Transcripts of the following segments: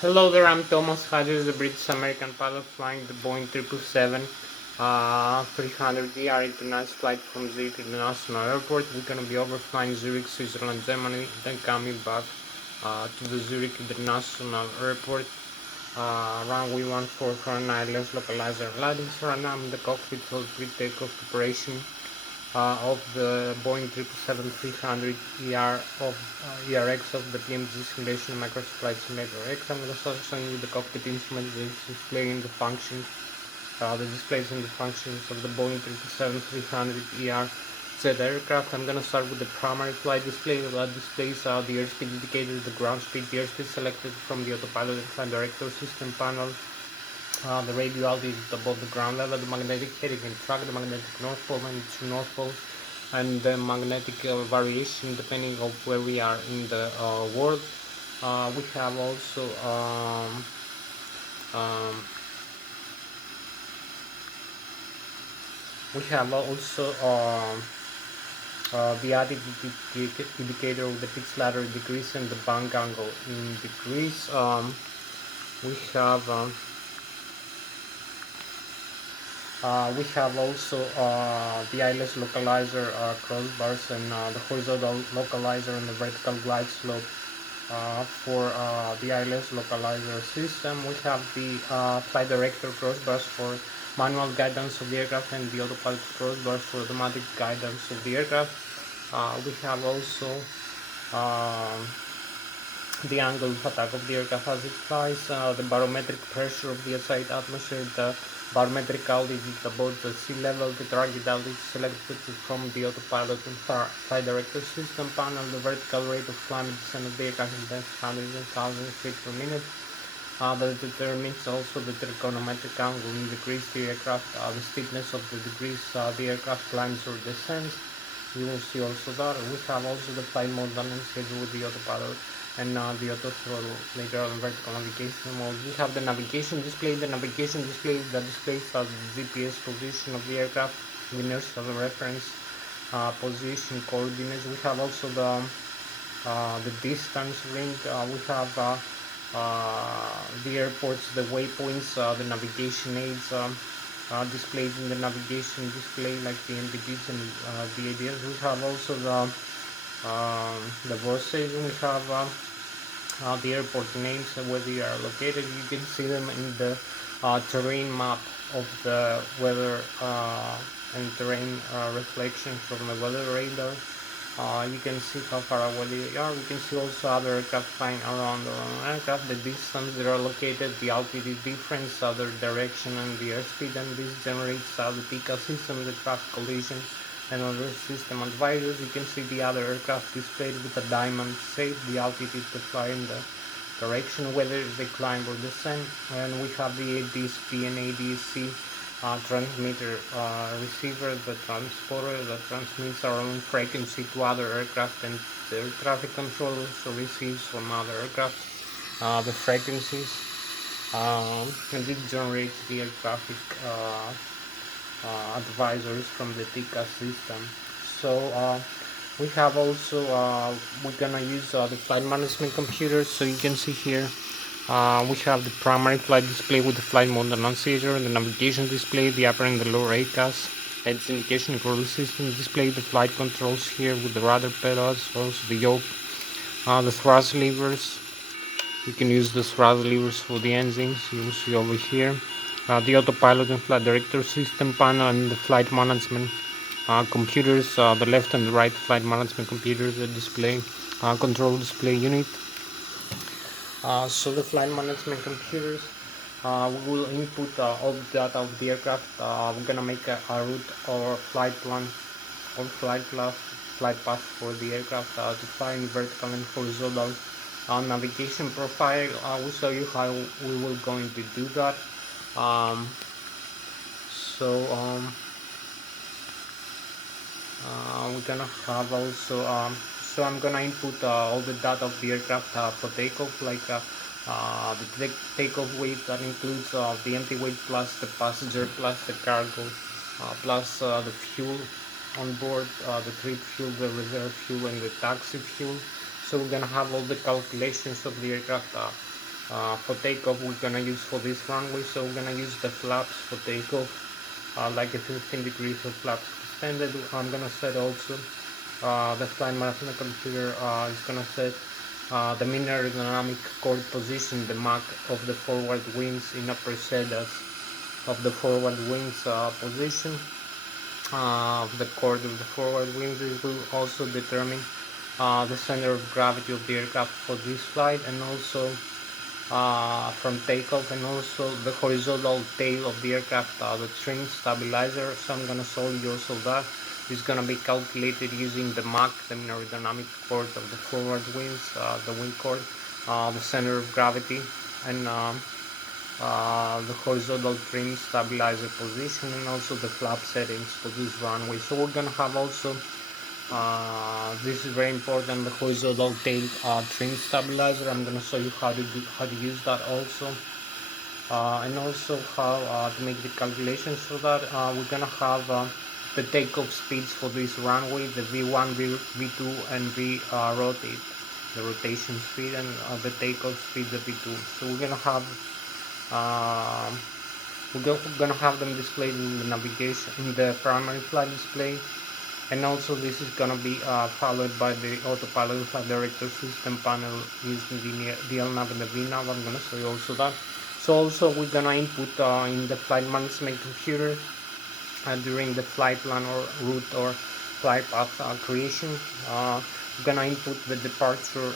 Hello there, I'm Thomas Hatsios, the British American pilot flying the Boeing 777 300ER international flight from Zurich International Airport. We're going to be overflying Zurich, Switzerland, Germany, then coming back to the Zurich International Airport. Runway 14 for an ILS localizer landing. So right now I'm in the cockpit for pre-takeoff preparation of the Boeing 777-300 of ERX of the PMG simulation and microsupply simulator X. I'm going to start showing you the cockpit instruments, the displaying the functions, the displays and the functions of the Boeing 777-300 Z aircraft. I'm going to start with the primary flight display. That displays the airspeed indicator, the ground speed, the airspeed selected from the autopilot and flight director system panel. The radio altitude is above the ground level, the magnetic heading and track, the magnetic north pole and true north pole, and the magnetic variation depending on where we are in the world. We have also um, the attitude indicator of the pitch ladder degrees and the bank angle in degrees. We have also the ILS localizer crossbars and the horizontal localizer and the vertical glide slope for the ILS localizer system. We have the flight director crossbars for manual guidance of the aircraft and the autopilot crossbars for automatic guidance of the aircraft. We have also uh, the angle of attack of the aircraft as it flies, the barometric pressure of the outside atmosphere, the barometric altitude above the sea level, the target altitude selected from the autopilot and flight director system panel, the vertical rate of climb and descent of the aircraft in hundreds and thousands of feet per minute. That determines also the trigonometric angle in degrees the aircraft, the steepness of the degrees the aircraft climbs or descends. You will see also that. We have also the flight mode and schedule with the autopilot and the auto throttle later on vertical navigation mode. We have the navigation display. The navigation display that displays the GPS position of the aircraft, the inertial reference position coordinates. We have also the distance ring. We have the airports, the waypoints, the navigation aids. Displayed in the navigation display like the NVDs and the ADS. We have also the verses. We have the airport names where they are located. You can see them in the terrain map of the weather and terrain reflection from the weather radar. You can see how far away they are. We can see also other aircraft flying around the aircraft, the distance they are located, the altitude difference, other direction, and the airspeed. And this generates the TICA system, the traffic collision, and other system advisors. You can see the other aircraft displayed with a diamond shape, the altitude to fly in the direction, whether they climb or descend. And we have the ADSP and ADSC transmitter receiver, the transporter that transmits our own frequency to other aircraft, and the air traffic controller also receives from other aircraft the frequencies, and it generates the air traffic advisors from the TICA system. So we have also we're gonna use the flight management computer. So you can see here we have the primary flight display with the flight mode annunciator, the navigation display, the upper and the lower ACAS, heads indication control system display, the flight controls here with the rudder pedals, also the yoke, the thrust levers. You can use the thrust levers for the engines. You will see over here the autopilot and flight director system panel and the flight management computers, the left and the right flight management computers, the display control display unit. So the flight management computers, we will input all the data of the aircraft. We're gonna make a route or flight plan or flight path for the aircraft to fly in vertical and horizontal navigation profile. We'll show you how we will going to do that. So we're gonna have also so I'm gonna input all the data of the aircraft for takeoff, like the takeoff weight that includes the empty weight plus the passenger plus the cargo plus the fuel on board, the trip fuel, the reserve fuel, and the taxi fuel. So we're gonna have all the calculations of the aircraft For takeoff, we're gonna use for this runway, so we're gonna use the flaps for takeoff, like a 15 degrees of flaps extended. I'm gonna set also the flight management computer is gonna set the mean aerodynamic chord position, the Mach of the forward wings in upper sedas of the forward wings position of the chord of the forward wings. This will also determine the center of gravity of the aircraft for this flight, and also from takeoff, and also the horizontal tail of the aircraft, the trim stabilizer. So I'm gonna show you also that is gonna be calculated using the Mach, the mean aerodynamic chord of the forward wings, the wing chord, the center of gravity, and the horizontal trim stabilizer position, and also the flap settings for this runway. So we're gonna have also this is very important, the horizontal tail trim stabilizer. I'm gonna show you how to use that also, and also how to make the calculations for that. We're gonna have the takeoff speeds for this runway, the V1, V2, and V rotate, the rotation speed, and the takeoff speed, the V2. So we're gonna have them displayed in the navigation, in the primary flight display, and also this is gonna be followed by the autopilot flight director system panel using the LNAV and the VNAV. I'm gonna show you also that. So also we're gonna input in the flight management computer during the flight plan or route or flight path creation. We're gonna input the departure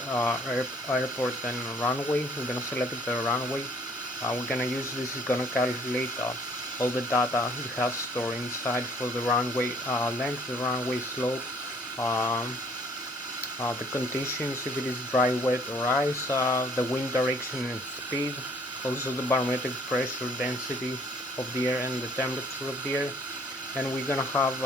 airport and runway. We're gonna select the runway. We're gonna use this is gonna calculate all the data you have stored inside for the runway length, the runway slope, the conditions, if it is dry, wet, or ice, the wind direction and speed, also the barometric pressure, density of the air, and the temperature of the air. And we're gonna have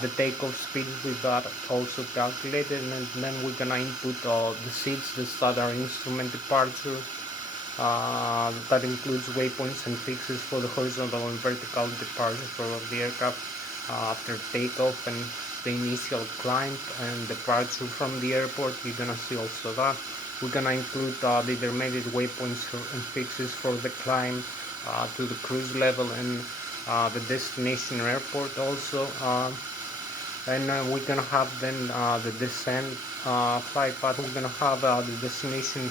the takeoff speed with that also calculated, and then we're gonna input the seats, the standard instrument departure, that includes waypoints and fixes for the horizontal and vertical departure of the aircraft after takeoff, and the initial climb and departure from the airport. You're gonna see also that. We're gonna include the intermediate waypoints and fixes for the climb to the cruise level and the destination airport also, and we're gonna have then the descent flight path. We're gonna have the destination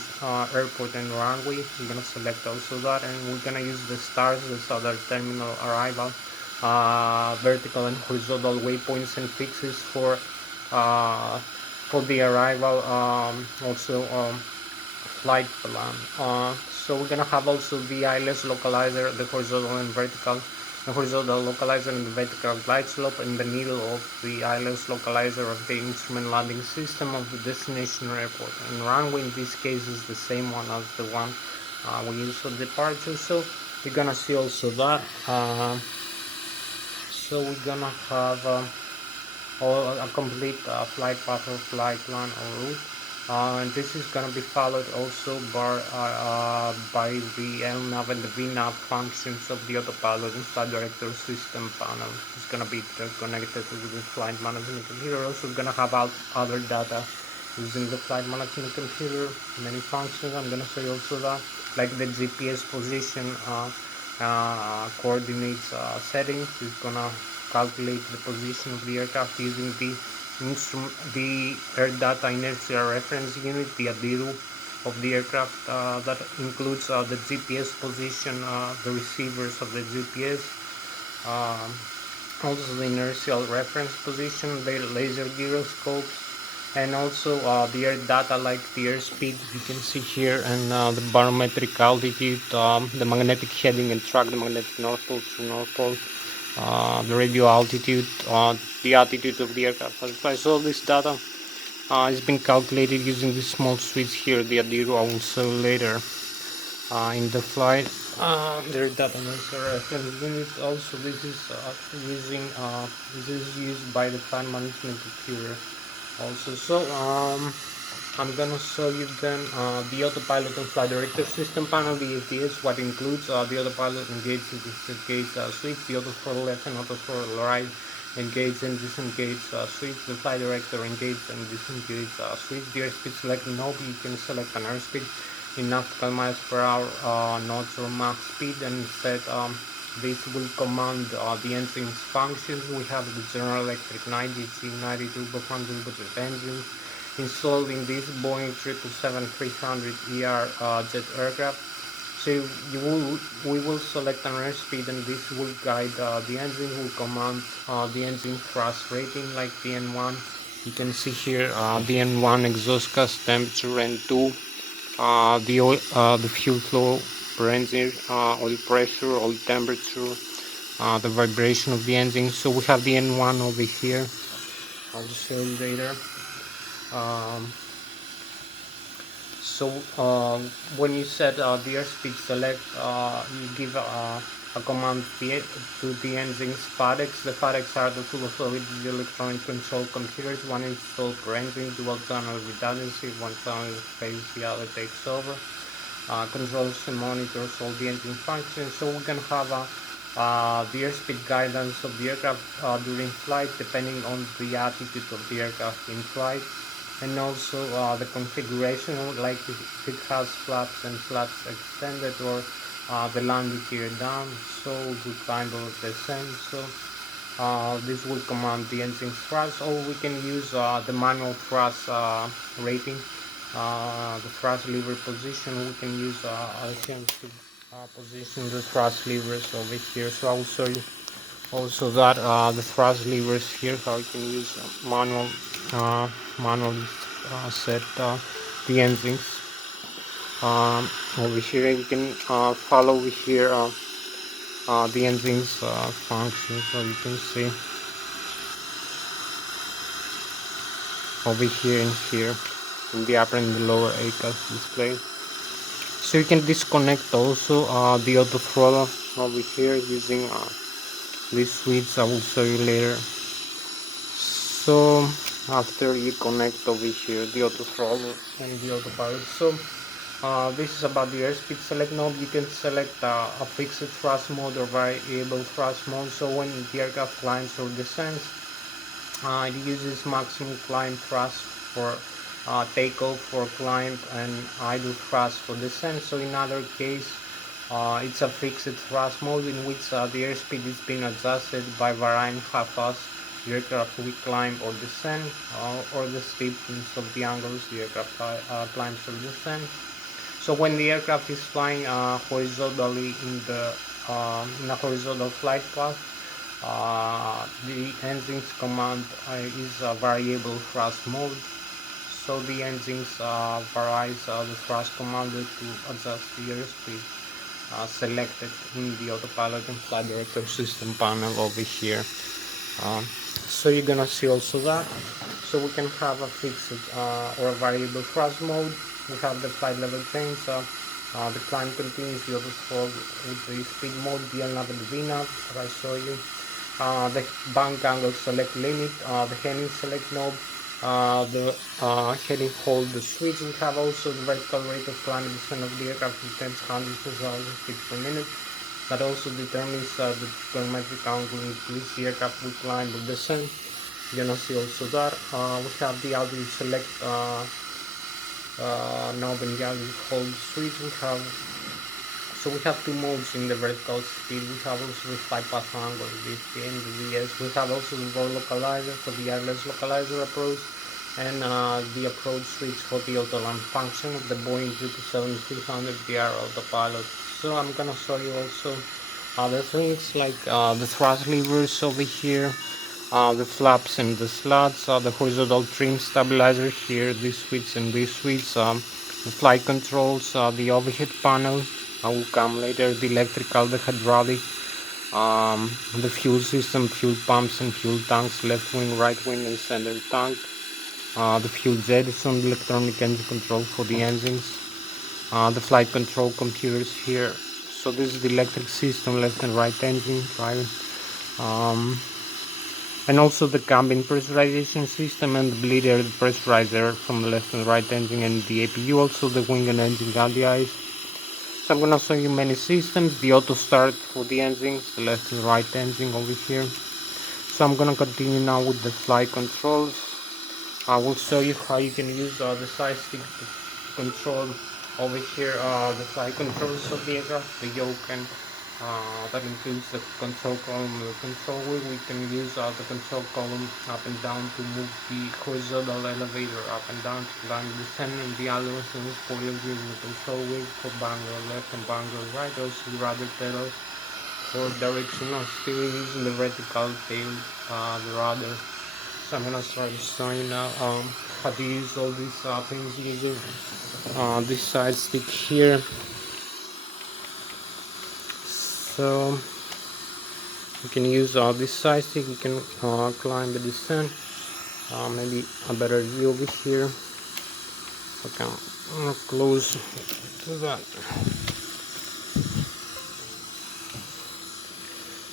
airport and runway. We're gonna select also that, and we're gonna use the stars, the other terminal arrival, vertical and horizontal waypoints and fixes for the arrival, also flight plan. So we're gonna have also the Lszh localizer, the horizontal and vertical, the horizontal localizer and the vertical glide slope in the middle of the Lszh localizer of the instrument landing system of the destination airport. And runway in this case is the same one as the one we use for departure. So we're gonna see also that. So we're gonna have a complete flight path or flight plan or route. And this is going to be followed also by the LNAV and the VNAV functions of the autopilot and flight director system panel. It's going to be connected with the flight management computer. Also going to have other data using the flight management computer, many functions. I'm going to show you also that, like the GPS position, coordinates settings. It's going to calculate the position of the aircraft using the air data inertia reference unit, the ADIRU of the aircraft, that includes the GPS position, the receivers of the GPS, also the inertial reference position, the laser gyroscopes, and also the air data like the airspeed you can see here, and the barometric altitude, the magnetic heading and track, the magnetic north pole to north pole, the radio altitude, the attitude of the aircraft. So all this data has been calculated using this small switch here, the ADIRU. I will show later in the flight. Their data reference unit. Also, this is used by the flight management computer. Also, so I'm gonna show you then the autopilot and flight director system panel, the ATS, what includes the autopilot engage and disengage switch, the auto throttle left and auto throttle right, engage and disengage switch, the flight director engage and disengage switch, the airspeed select knob. You can select an airspeed, in nautical miles per hour knots or Mach speed, and instead this will command the engine's functions. We have the General Electric 90G90 turbofan engine installed in this Boeing 777-300ER jet aircraft. So we will select an airspeed, and this will guide the engine, will command the engine thrust rating like the N1. You can see here the N1 exhaust gas temperature, N2 the fuel flow per engine, oil pressure, oil temperature, the vibration of the engine. So we have the N1 over here. I'll just show you later. So when you set the airspeed select, you give a command to the engine's FADEX. The FADEX are the full fluid electronic control computers, one installed per engine, dual channel redundancy, one channel phase, the other takes over. Controls and monitors all the engine functions. So we can have the airspeed guidance of the aircraft during flight, depending on the attitude of the aircraft in flight, and also the configuration, like if it has flaps and flaps extended, or the landing gear down, so we kind of descend. So this will command the engine thrust, or we can use the manual thrust rating, the thrust lever position. We can use our hands to position the thrust levers over here. So I will show you also that the thrust levers here, how you can use manually set the engines. Over here you can follow over here the engine's function. So you can see over here and here in the upper and the lower ACAS display. So you can disconnect also the auto throttle over here using this switch. I will show you later. So after you connect over here the auto throttle and the autopilot, so this is about the airspeed select knob. You can select a fixed thrust mode or variable thrust mode. So when the aircraft climbs or descends, it uses maximum climb thrust for takeoff, for climb, and idle thrust for descent. So in other case, it's a fixed thrust mode in which the airspeed is being adjusted by varying how fast the aircraft will climb or descend, or the steepness of the angles the aircraft climbs or descends. So when the aircraft is flying horizontally in a horizontal flight path, the engine's command is a variable thrust mode. So the engines varies the thrust commanded to adjust the airspeed selected in the autopilot and flight director system panel over here. So you're gonna see also that. So we can have a fixed or a variable thrust mode. We have the flight level change, the climb continues, the auto throttle with the speed mode, the LNAV and the VNAV that I show you, the bank angle select limit, the heading select knob, the heading hold the switch. We have also the vertical rate of climb and descent of the aircraft in terms hundreds of thousand feet per minute. That also determines the trigonometric angle in which the aircraft will climb or descend. You're gonna see also that. We have the altitude select knob and the altitude hold switch. We have two modes in the vertical speed. We have also the flight path angle, the VP and the VS. We have also the roll localizer for the Lszh localizer approach, and the approach switch for the auto land function of the Boeing 777-300ER autopilot. So I'm gonna show you also other things like the thrust levers over here, the flaps and the slats, the horizontal trim stabilizer here, this switch and this switch, the flight controls, the overhead panel. I will come later, the electrical, the hydraulic, the fuel system, fuel pumps and fuel tanks, left wing, right wing and center tank, the fuel jettison, the electronic engine control for the engines, the flight control computers here. So this is the electric system, left and right engine, right, and also the cabin pressurization system and the bleed air pressurizer from the left and right engine, and the APU, also the wing and engine guide. So I'm gonna show you many systems, the auto start for the engines, the left and right engine over here. So I'm gonna continue now with the flight controls. I will show you how you can use the side stick to control Over here the flight controls of the aircraft, the yoke, and that includes the control column and the control wheel. We can use the control column up and down to move the horizontal elevator up and down to climb the descent, and the other ones in the spoiler wheel, the control wheel for bangle left and bangle right. Also the rudder pedals for directional steering using the vertical tail, the rudder. So I'm gonna start showing now how to use all these things using this side stick here. So you can use this side stick, you can climb the descent. Maybe a better view over here. Okay, close to that.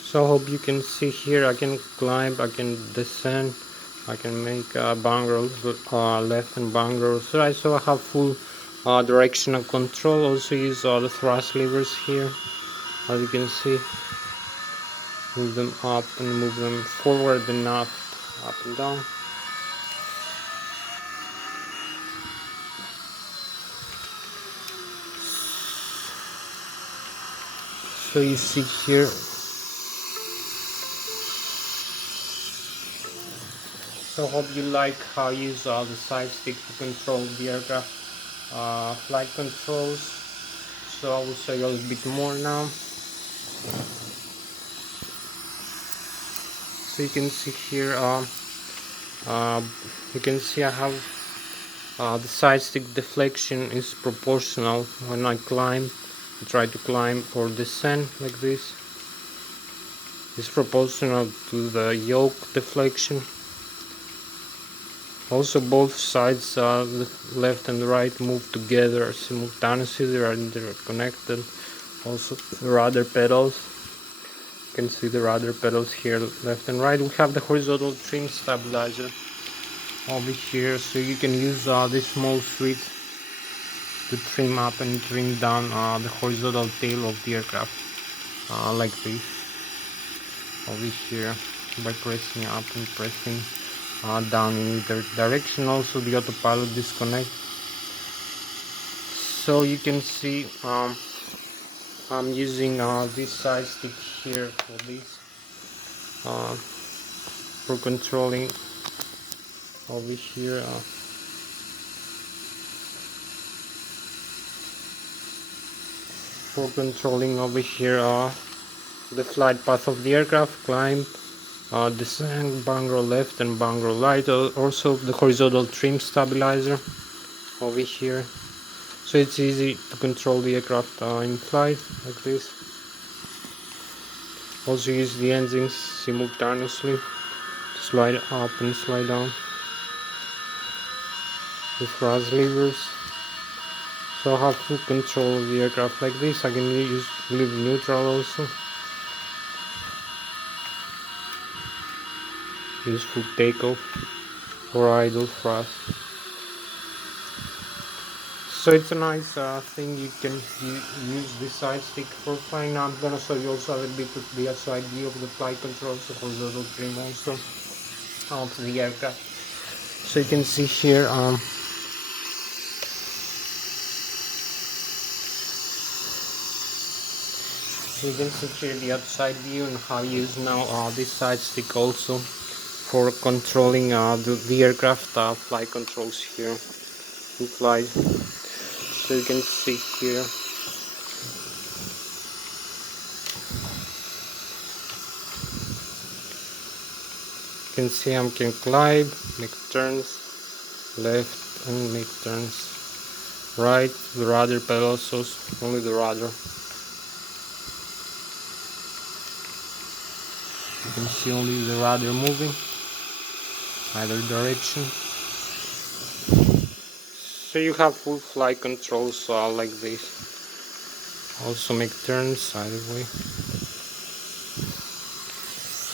So I hope you can see here. I can climb, I can descend, I can make bang rolls left and bang rolls right. So I have full directional control. Also use the thrust levers here, as you can see. Move them up and move them forward and up and down. So you see here, so hope you like how I use the side stick to control the aircraft flight controls. So I will show you a little bit more now. So you can see here, you can see I have the side stick deflection is proportional when I climb. I try to climb or descend like this. It's proportional to the yoke deflection. Also both sides, left and right, move together simultaneously. They are interconnected. Also the rudder pedals. You can see the rudder pedals here, left and right. We have the horizontal trim stabilizer over here, so you can use this small switch to trim up and trim down the horizontal tail of the aircraft, like this, over here, by pressing up and pressing down in either direction. Also the autopilot disconnect. So you can see I'm using this side stick here for this, for controlling over here, the flight path of the aircraft, climb, descent, bang roll left and bang roll right. Also the horizontal trim stabilizer over here, so it's easy to control the aircraft in flight like this. Also use the engines simultaneously to slide up and slide down. The thrust levers. So I have full control of the aircraft like this. I can leave neutral also. Use full takeoff or idle thrust. So it's a nice thing. You can use this side stick for flying. Now I'm gonna show you also a little bit of the outside view of the flight controls, the horizontal trim also of the aircraft. So you can see here, you can see here the outside view and how I use now this side stick also for controlling the aircraft flight controls here in flight. So you can see here, you can see I can climb, make turns left and make turns right. The rudder pedals, so only the rudder. You can see only the rudder moving either direction. So you have full flight controls like this. Also make turns either way.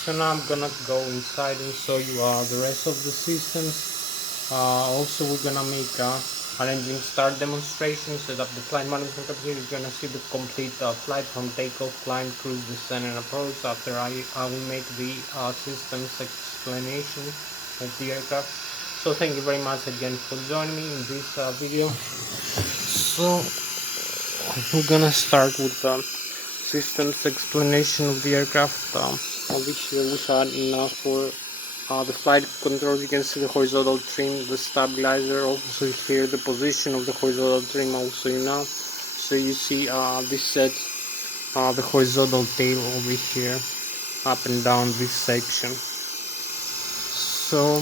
So now I'm gonna go inside and show you the rest of the systems. Also we're gonna make an engine start demonstration, set up the flight management up here. You're gonna see the complete flight from takeoff, climb, cruise, descent and approach. After I will make the systems explanation of the aircraft. So thank you very much again for joining me in this video. So we're gonna start with the systems explanation of the aircraft. Over here we had now for the flight controls. You can see the horizontal trim, the stabilizer. Also here the position of the horizontal trim. Also so you see this set the horizontal tail over here, up and down this section. So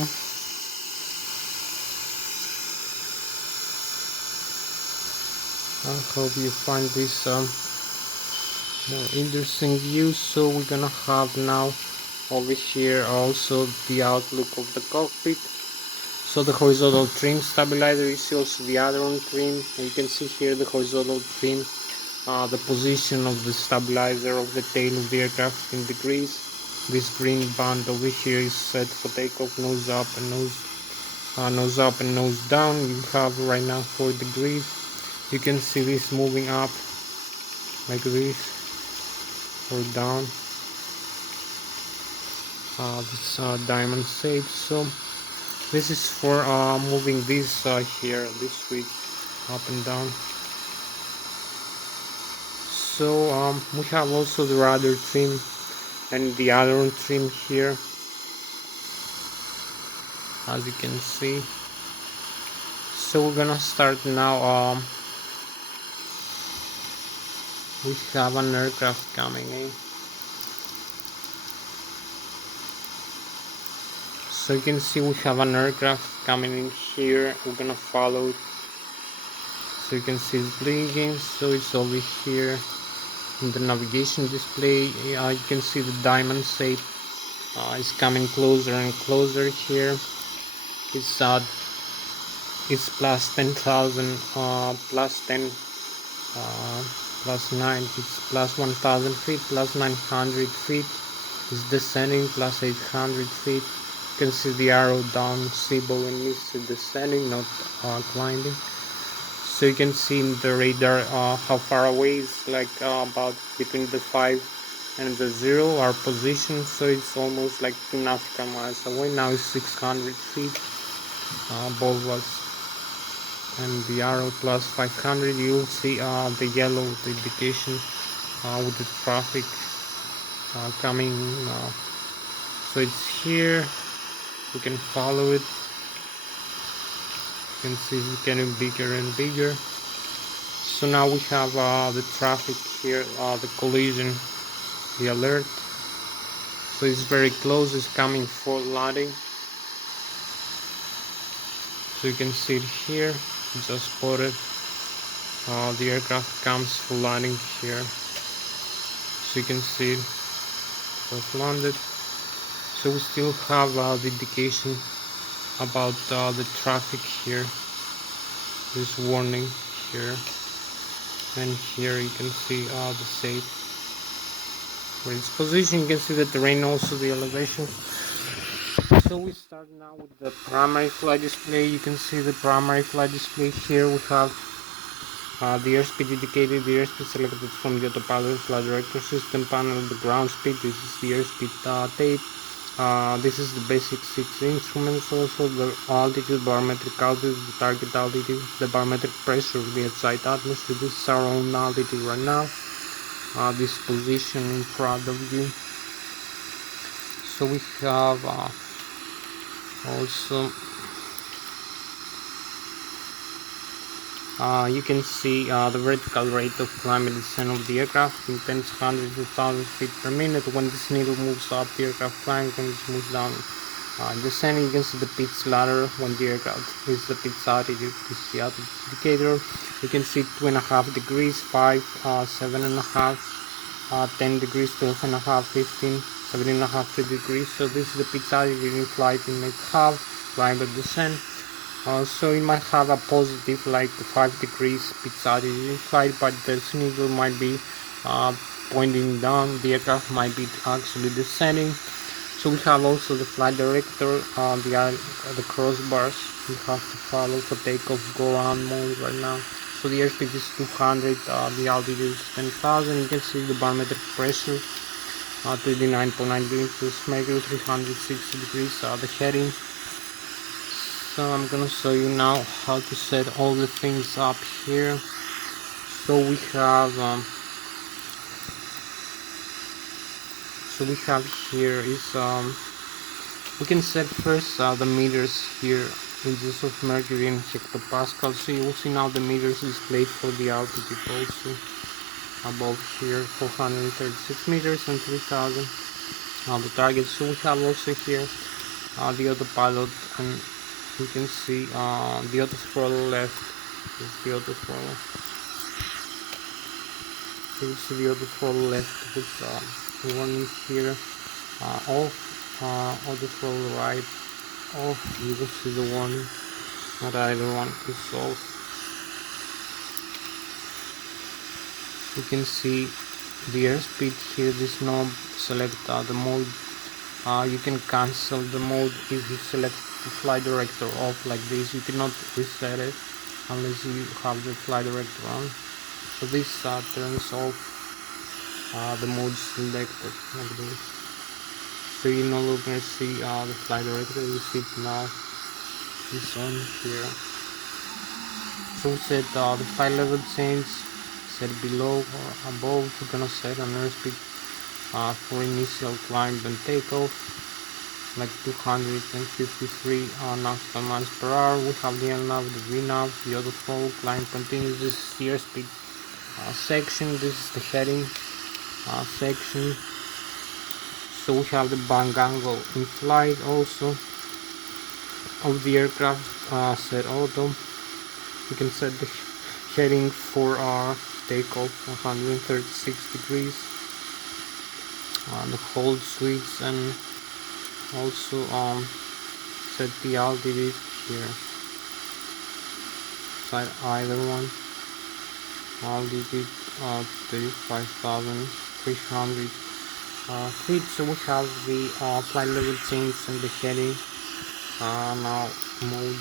I hope you find this more interesting view. So we're gonna have now over here also the outlook of the cockpit. So the horizontal trim stabilizer, you see also the aileron trim, and you can see here the horizontal trim, the position of the stabilizer of the tail of the aircraft in degrees. This green band over here is set for takeoff, nose up and nose down. You have right now 4 degrees. You can see this moving up like this or down. This diamond shape. So this is for moving this here, this switch up and down. So we have also the rudder trim and the aileron trim here, as you can see. So we're gonna start now. We have an aircraft coming in. So you can see we have an aircraft coming in here. We're gonna follow it. So you can see it's blinking. So it's over here in the navigation display. You can see the diamond shape is coming closer and closer here. It's plus 10,000, plus 10, plus 9. It's plus 1,000 feet, plus 900 feet. It's descending, plus 800 feet. You can see the arrow down, Boeing is descending, not climbing. So you can see in the radar how far away it's, like about between the 5 and the 0 our position. So it's almost like 2 nautical miles away. Now it's 600 feet above us, and the arrow plus 500. You'll see the yellow, the indication with the traffic coming. So it's here. We can follow it. You can see it's getting bigger and bigger. So now we have the traffic here, the collision, the alert. So it's very close. It's coming for landing. So you can see it here. Just spotted. The aircraft comes for landing here. So you can see it just landed. So we still have the indication about the traffic here. This warning here, and here you can see the shape for its position. You can see the terrain, also the elevation. So we start now with the primary flight display. You can see the primary flight display here. We have the airspeed indicated, the airspeed selected from the autopilot flight director system panel, the ground speed. This is the airspeed tape. This is the basic 6 instruments, also the altitude, barometric altitude, the target altitude, the barometric pressure of the outside atmosphere. This is our own altitude right now. This position in front of you. So we have also you can see the vertical rate of climb and descent of the aircraft in tens, hundreds of thousands feet per minute. When this needle moves up, the aircraft climbs. When it moves down, descending, you can see the pitch ladder. When the aircraft is the pitch altitude, this is the altitude indicator. You can see 2.5 degrees, 5, 7.5, 10 degrees, 12.5, 15, 17.5 degrees. So this is the pitch altitude in flight. It might have climb and descent. So it might have a positive, like 5 degrees pitch altitude in flight, but the needle might be pointing down. The aircraft might be actually descending. So we have also the flight director, the crossbars we have to follow for takeoff, go around mode right now. So the airspeed is 200, the altitude is 10,000. You can see the barometric pressure, 39.9 liters mercury, 360 degrees, the heading. So I'm gonna show you now how to set all the things up here. So we have here is we can set first the meters here in this of mercury in hectopascal. So you will see now the meters displayed for the altitude also above here 436 meters and 3000 the target. So we have also here the autopilot, and you can see the auto throttle left is the auto throttle. You will see the auto throttle left with warning here off, auto throttle right off. You will see the warning, not either one is off. You can see the airspeed here, this knob. Select the mode. You can cancel the mode if you select the flight director off like this. You cannot reset it unless you have the flight director on. So this turns off the mode selected like this. So you no longer see the flight director. You see it now is on here. So set the flight level change, set below or above. We're gonna set an airspeed for initial climb and takeoff like 253 nautical miles per hour. We have the LNAV, the VNAV, the auto throttle, climb continues. This is the airspeed section. This is the heading section. So we have the bank angle in flight also of the aircraft, set auto. You can set the heading for takeoff 136 degrees, the hold switch, and also set the altitude here, set either one. Altitude 35,300 feet. So we have the flight level change and the heading now mode.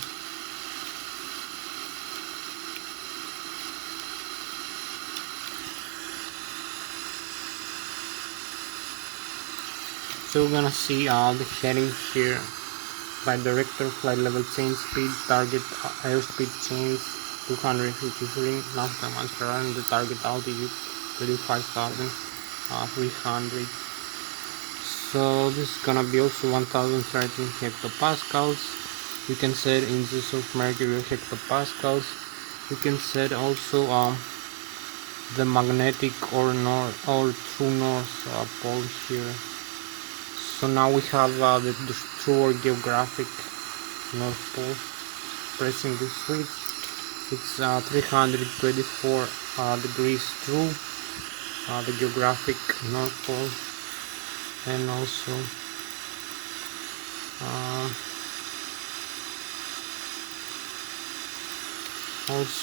So we're gonna see the heading here, flight director, flight level change, speed, target airspeed change 253 nautical miles per hour, and the target altitude 35,300. So this is gonna be also 1013 hectopascals. You can set inches of mercury hectopascals. You can set also the magnetic or north or true north pole here. So now we have the true or geographic north pole. Pressing the switch, it's 324 degrees true, the geographic north pole, and also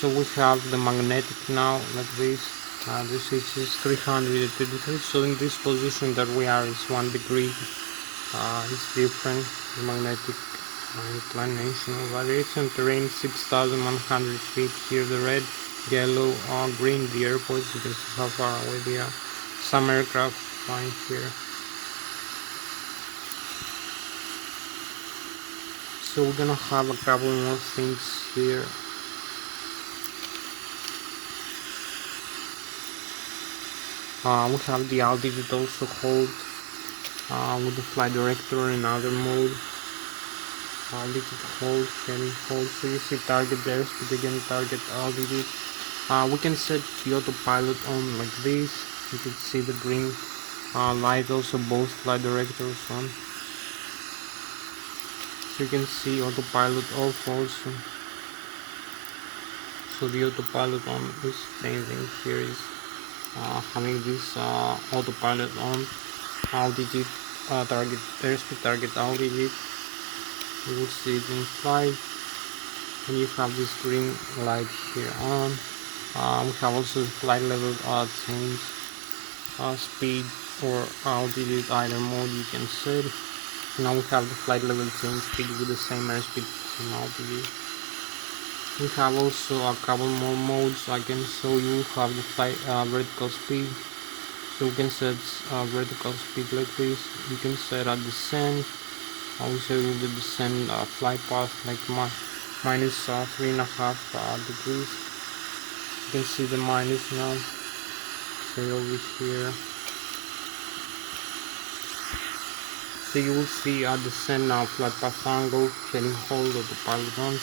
we have the magnetic now like this. The switch is 323. So in this position that we are is 1 degree. It's different. The magnetic inclination of variation. Terrain 6,100 feet. Here the red, yellow, green the airports. You can see how far away they are. Some aircraft flying here. So we're gonna have a couple more things here. We have the altitude also hold with the flight director in other mode. Altitude hold, heading hold. So you see target there, speed again, target altitude. We can set the autopilot on like this. You can see the green light, also both flight directors on. So you can see autopilot off also. So the autopilot on is same thing here is having this autopilot on, altitude, target airspeed, target altitude. You will see it in flight, and you have this green light here on. We have also flight level change, speed or altitude, either mode you can set. Now we have the flight level change, speed with the same airspeed and altitude. We have also a couple more modes I can show you. We have the flight vertical speed. So you can set vertical speed like this. You can set a descent. I will show you the descent flight path like minus 3.5 degrees. You can see the minus now. So over here. So you will see descent now, flight path angle, heading hold of the pilot on.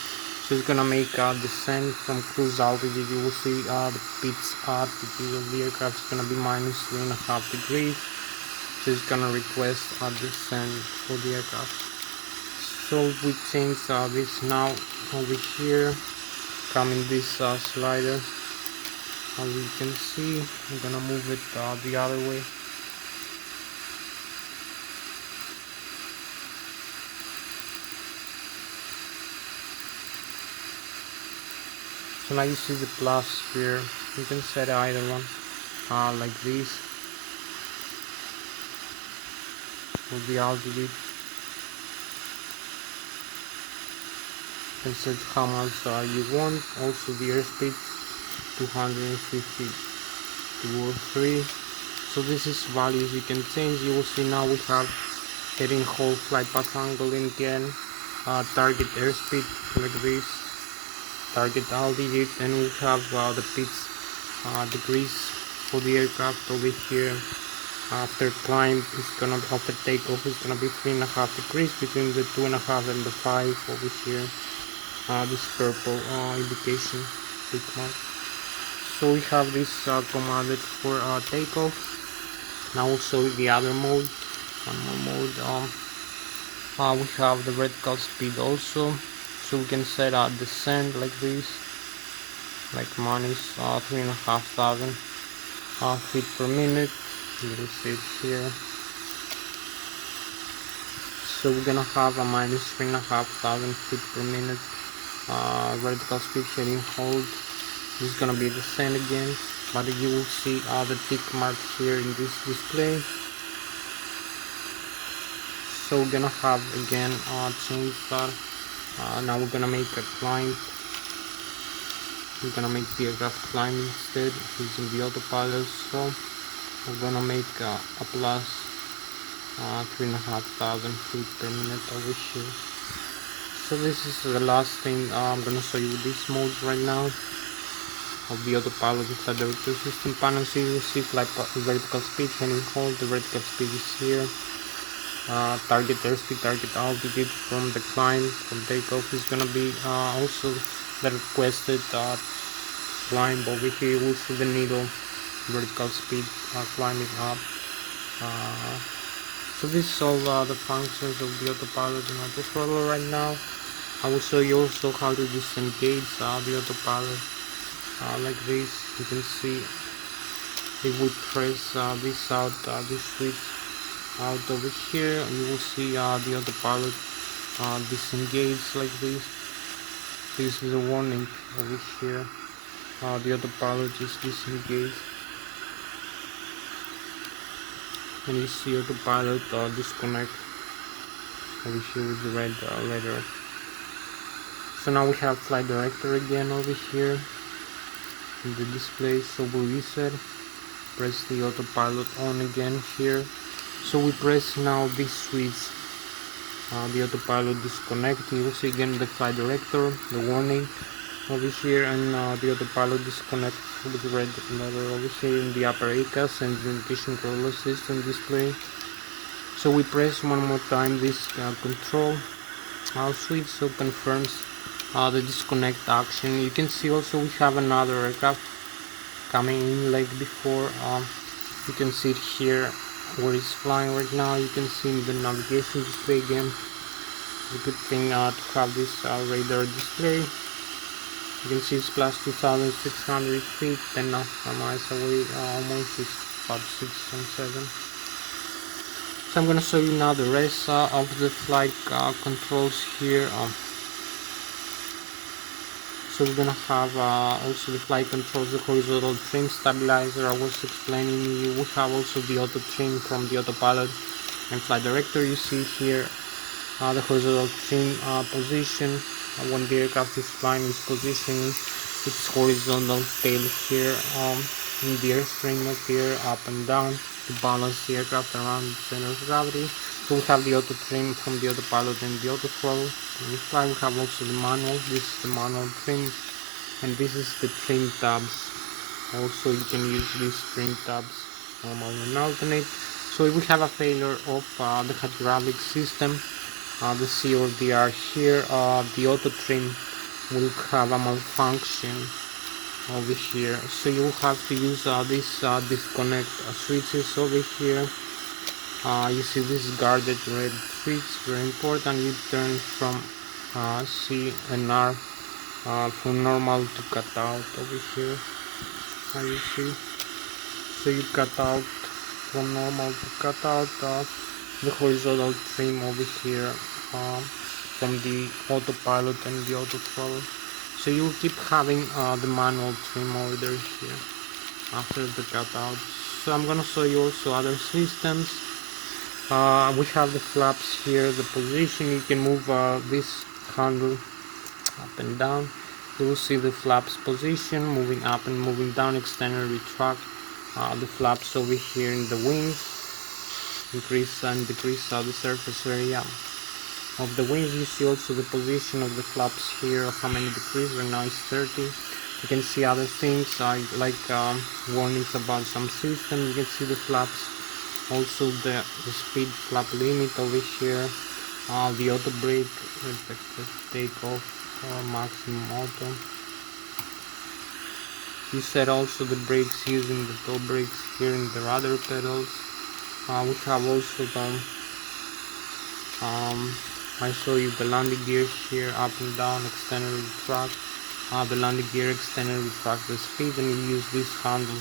So it's gonna make descent from cruise altitude. You will see the pitch altitude of the aircraft is gonna be minus 3.5 degrees. So it's gonna request descent for the aircraft. So we change this now over here, coming this slider. As you can see, I'm gonna move it the other way. So now you see the plus here. You can set either one like this for the altitude. You can set how much you want. Also the airspeed 250 or 3. So this is values you can change. You will see now we have heading hold, flight path angle again, target airspeed like this, target altitude, and we have the pitch degrees for the aircraft over here. After climb is gonna after takeoff is gonna be 3.5 degrees between the 2.5 and the 5 over here. This purple indication tick mark. So we have this commanded for takeoff. Now also the other mode, one more mode. We have the vertical speed also, so we can set descent like this, like minus 3,500 feet per minute. You will see it here. So we're gonna have a minus 3,500 feet per minute vertical speed heading hold. This is gonna be descent again, but you will see the tick mark here in this display. So we're gonna have again change that. Now we're gonna make a climb. We're gonna make the aircraft climb instead using the autopilot. So we're gonna make a plus 3,500 feet per minute over here. So this is the last thing. I'm gonna show you this mode right now of the autopilot with the director system panel. So you will see flight vertical speed, heading hold. The vertical speed is here. Target airspeed, target altitude from the climb, from takeoff is gonna be also the requested climb over here. You will see the needle vertical speed climbing up. So this is all the functions of the autopilot and autothrottle right now. I will show you also how to disengage the autopilot like this. You can see if we press this out, this switch out over here, you will see the autopilot disengage like this. This is a warning over here. The autopilot is disengaged, and you see autopilot disconnect over here with the red letter. So now we have flight director again over here in the display. So we reset, press the autopilot on again here. So we press now this switch, the autopilot disconnect. You will see again the flight director, the warning over here, and the autopilot disconnect with the red letter over here in the upper ACAS and the indication control system display. So we press one more time this control switch, so confirms the disconnect action. You can see also we have another aircraft coming in like before. You can see it here where it's flying right now. You can see in the navigation display again. It's a good thing to have this radar display. You can see it's plus 2,600 feet, 10 miles away, almost it's about 6 and 7. So I'm gonna show you now the rest of the flight controls here. So we're gonna have also the flight controls, the horizontal trim stabilizer I was explaining you. We have also the auto trim from the autopilot and flight director. You see here the horizontal trim position when the aircraft is flying, is positioning its horizontal tail here in the airstream up here, up and down, to balance the aircraft around the center of gravity. So we have the auto trim from the autopilot and the auto throttle. When we fly, we have also the manual. This is the manual trim, and this is the trim tabs. Also you can use these trim tabs normal and alternate. So if we have a failure of the hydraulic system, the C or the R here, the auto trim will have a malfunction over here. So you have to use this disconnect switches over here. You see this guarded red switch, very important. You turn from C and R from normal to cut out over here. You see, so you cut out from normal to cut out the horizontal trim over here from the autopilot and the auto throttle. So you'll keep having the manual trim over there here after the cutout. So I'm gonna show you also other systems. We have the flaps here, the position. You can move this handle up and down. You will see the flaps position moving up and moving down, extend and retract. The flaps over here in the wings, increase and decrease the surface area of the wings. You see also the position of the flaps here, how many degrees. Right now is 30. You can see other things like warnings about some system. You can see the flaps, also the speed flap limit over here, the auto brake, effective takeoff, maximum auto. You set also the brakes using the toe brakes here in the rudder pedals. We have also the I show you the landing gear here, up and down, extend and retract. The landing gear extend and retract the speed, and you use this handle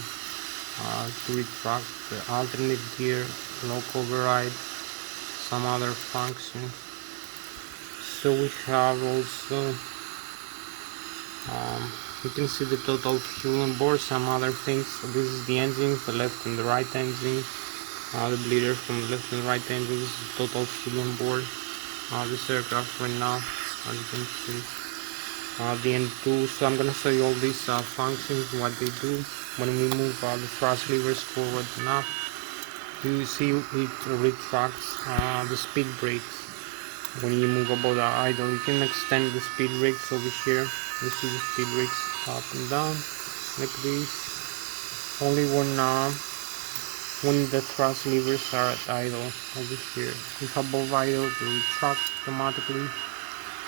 to retract the alternate gear, lock override, some other functions. So we have also you can see the total fuel on board, some other things. So this is the engine, the left and the right engine, the bleeder from the left and right engine. This is the total fuel on board this aircraft right now, as you can see. The N2. So I'm gonna show you all these functions, what they do. When we move the thrust levers forward and up, you see it retracts the speed brakes. When you move above the idle, you can extend the speed brakes over here. You see the speed brakes up and down like this. Only when the thrust levers are at idle over here. If above idle, they retract automatically,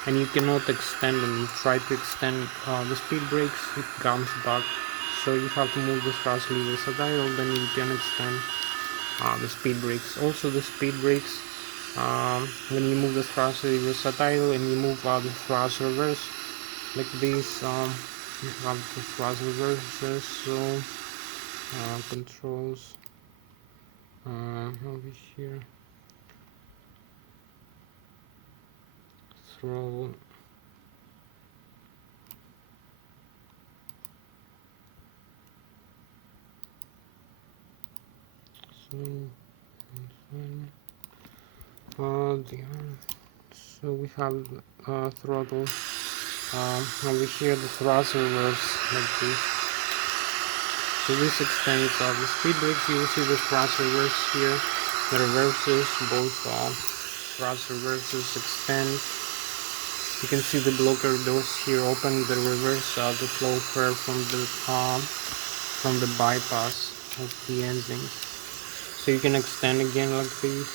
and you cannot extend them. You try to extend the speed brakes, it comes back. So you have to move the thrust levers at idle, then you can extend the speed brakes. Also the speed brakes, when you move the thrust levers at idle and you move the thrust reverse like this, you have the thrust reverses. So controls over here, throttle, so we have throttle over here, the thrust reverse like this. So this extends the speed brakes. You will see the thrust reverse here, the reverses, both thrust reverses extend. You can see the blocker doors here open, the reverse, the flow air from the bypass of the engine. So you can extend again like this.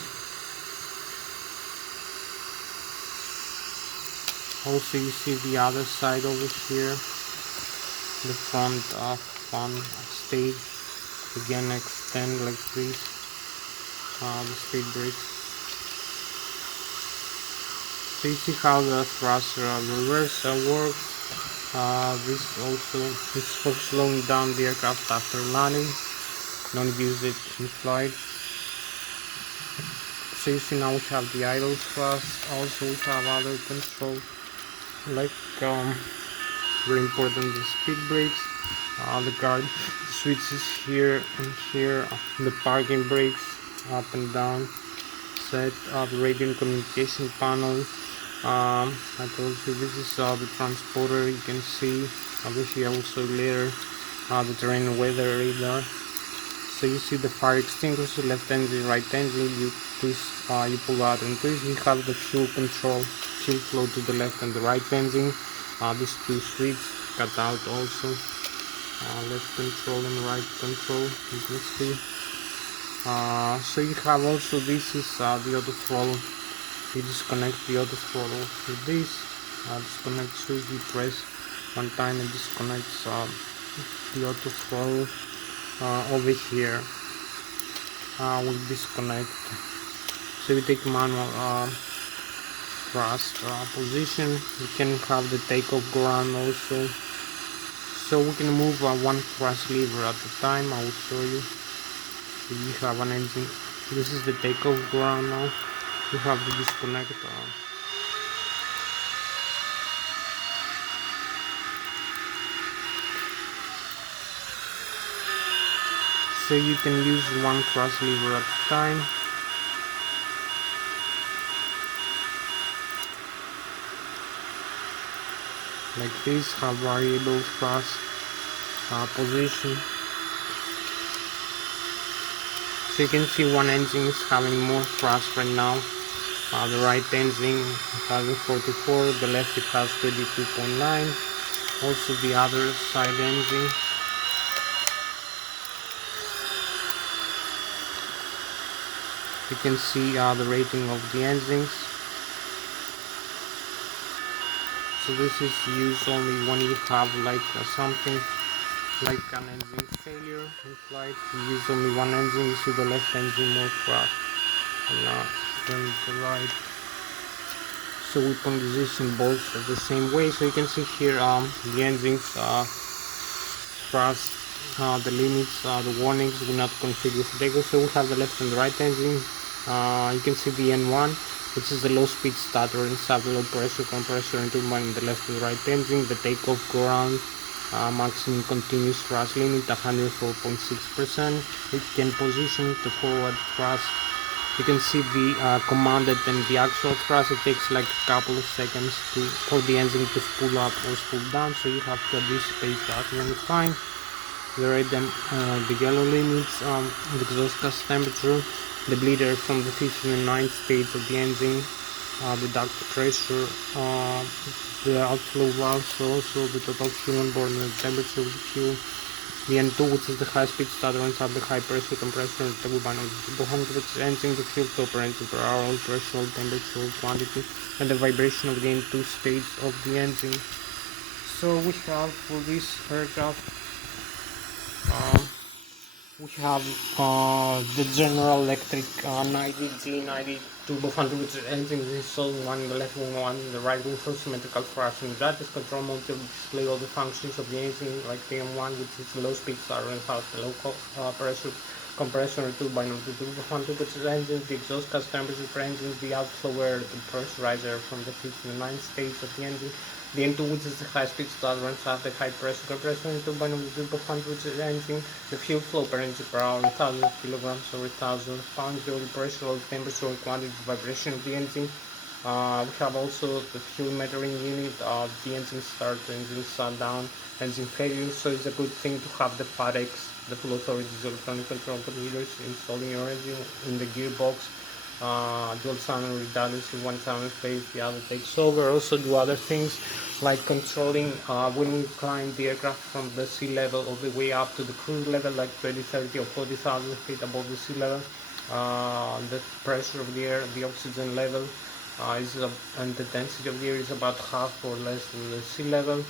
Also you see the other side over here, the front fan stage, again extend like this, the speed brakes. So you see how the thrust reverse works. This also is for slowing down the aircraft after landing. Don't use it in flight. So you see now we have the idle thrust. Also we have other control, like very important, the speed brakes, the guard switches here and here, the parking brakes up and down, set the radio and communication panel. I told you this is the transporter. You can see obviously also later the terrain and weather radar. So you see the fire extinguisher, left engine, right engine. You twist, you pull out and twist. You have the fuel control, fuel flow to the left and the right engine. These two switches. cut out also. Left control and right control, you can see. So you have also, this is the auto throttle. You disconnect the auto throttle with this. Disconnect switch, you press one time and disconnects the auto throttle over here. We disconnect. So we take manual thrust position. We can have the takeoff ground also. So we can move one thrust lever at a time. I will show you. You have an engine. This is the takeoff ground now. You have to disconnect. So you can use one thrust lever at a time. Like this, have variable thrust position. So you can see one engine is having more thrust right now. The right engine has 44, the left it has 32.9. Also the other side engine. You can see the rating of the engines. So this is used only when you have like something like an engine failure in flight. You use only one engine. You see the left engine more thrust than the right. So we can position both the same way. So you can see here the engines thrust, the limits, the warnings will not configure for takeoff. So we have the left and the right engine. You can see the N1, which is the low speed starter and low pressure compressor and turbine in the left and right engine. The takeoff ground maximum continuous thrust limit 104.6%. It can position the forward thrust. You can see the commanded and the actual thrust. It takes like a couple of seconds for the engine to spool up or spool down, so you have to anticipate that when you find the red and the yellow limits, the exhaust gas temperature, the bleeder from the 5th and 9th stage of the engine, the duct pressure, the outflow valves, also the total fuel on board and the temperature of the fuel. The N2, which is the high speed starter, and have the high pressure compressor and the turbine of the 200 engine, the fuel flow per engine per hour, threshold, temperature, quantity, and the vibration of the N2 stage of the engine. So we have for this aircraft, we have the General Electric 90G90 turbo-fan-turbocharged engine installed, one in the left wing, one in the right wing for symmetrical thrust. And that is control mode to display all the functions of the engine, like the M1, which is the low speed starter and has the low pressure compressor and turbine of the turbo-fan-turbocharged engine, the exhaust gas temperature per engine, the outflow air, the pressurizer from the 5th and 9th stage of the engine. The N2, which is the high-speed starter, runs off the high-pressure compressor and turbine of the turbo-fan-turbocharged engine. The fuel flow per engine per hour, 1,000 kilograms or 1,000 pounds. The oil pressure, oil temperature, and quantity, vibration of the engine. We have also the fuel metering unit, the engine start, engine shutdown, engine failure. So it's a good thing to have the FATEX, the full authorities electronic control computers installed in your engine, in the gearbox. Dual channel redundancy, one channel phase, the other takes over. Also do other things like controlling when we climb the aircraft from the sea level all the way up to the cruise level, like 20, 30 or 40,000 feet above the sea level. The pressure of the air, the oxygen level and the density of the air is about half or less than the sea level.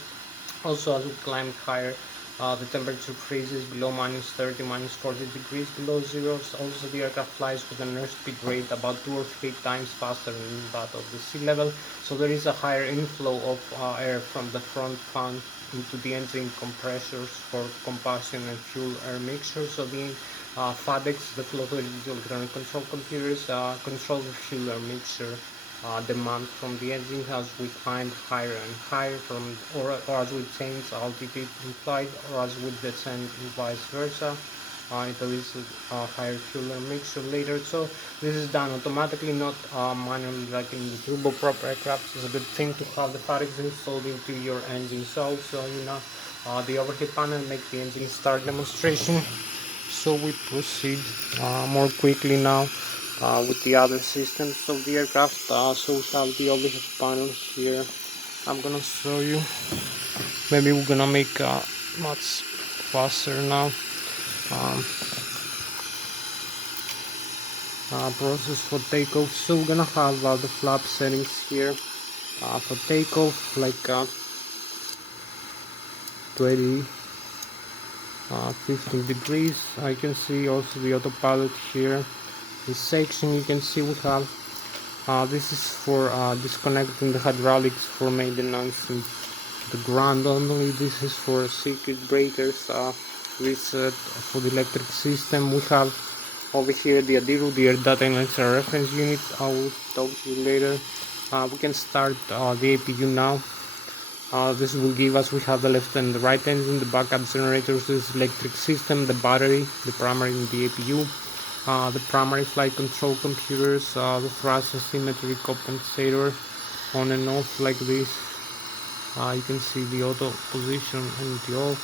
Also, as we climb higher, the temperature freezes below -30, -40 degrees below zero. Also, the aircraft flies with an airspeed rate about 2 or 3 times faster than that of the sea level. So there is a higher inflow of air from the front fan into the engine compressors for combustion and fuel air mixture. So the FADEX, the fuel authority electronic control computers, control the fuel air mixture demand from the engine as we climb higher and higher, or as we change altitude in flight, or as we descend and vice versa. There is a higher fuel air mixture later. So this is done automatically, not manually like in the turboprop aircraft. It's a good thing to have the FADEX installed into your engine. So the overhead panel make the engine start demonstration. So we proceed more quickly now with the other systems of the aircraft. So we have the overhead panel here. I'm gonna show you. maybe we're gonna make much faster now. Process for takeoff. So we're gonna have the flap settings here for takeoff, like 20 15 degrees. I can see also the autopilot here. This section you can see we have this is for disconnecting the hydraulics for maintenance and the ground only. This is for circuit breakers, reset for the electric system. We have over here the ADIRU, the air data and reference unit. I will talk to you later. We can start the APU now. This will give us, we have the left and the right engine, the backup generators, this electric system, the battery, the primary and the APU, the primary flight control computers, the thrust asymmetry compensator, on and off like this. You can see the auto position and the off.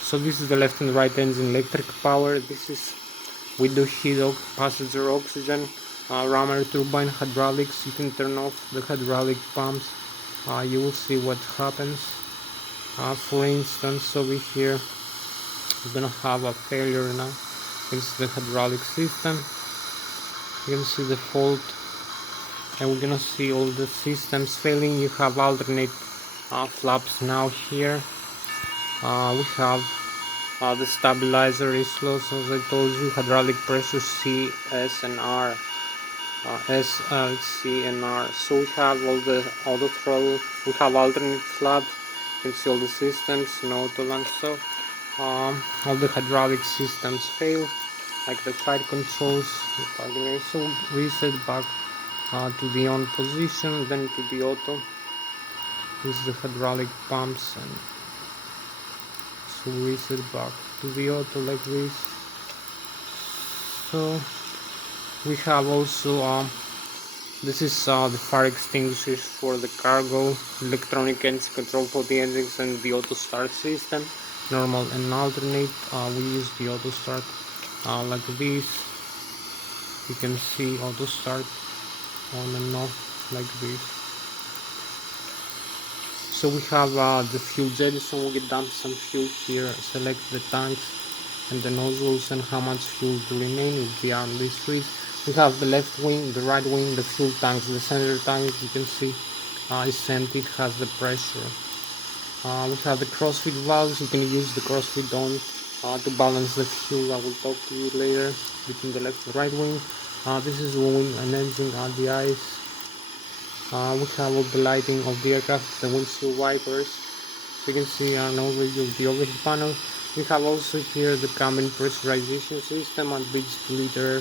So this is the left and right engine electric power. This is window heat, passenger oxygen, rammer turbine, hydraulics. You can turn off the hydraulic pumps. You will see what happens. For instance, over here we're gonna have a failure now. It's the hydraulic system. You can see the fault, and we're gonna see all the systems failing. You have alternate flaps now here. We have the stabilizer Ilsloc, as I told you, hydraulic pressure C, S and R, S, L, C and R. So we have all the auto throttle, we have alternate flaps, you can see all the systems, no auto launch. So all the hydraulic systems fail, like the flight controls, so reset back to the on position, then to the auto. This is the hydraulic pumps, and so reset back to the auto like this. So we have also this is the fire extinguishers for the cargo, electronic engine control for the engines, and the auto start system, normal and alternate. We use the auto start like this. You can see auto start on and off like this. So we have the fuel jettison. We dump some fuel here, select the tanks and the nozzles and how much fuel to remain with the on these trees. We have the left wing, the right wing, the fuel tanks, the center tank, you can see is empty, it has the pressure. We have the crossfeed valves. You can use the crossfeed on to balance the fuel. I will talk to you later between the left and right wing. This is wing and engine on the ice. We have all the lighting of the aircraft, the windshield wipers. You can see an overview of the overhead panel. We have also here the cabin pressurization system and bridge splitter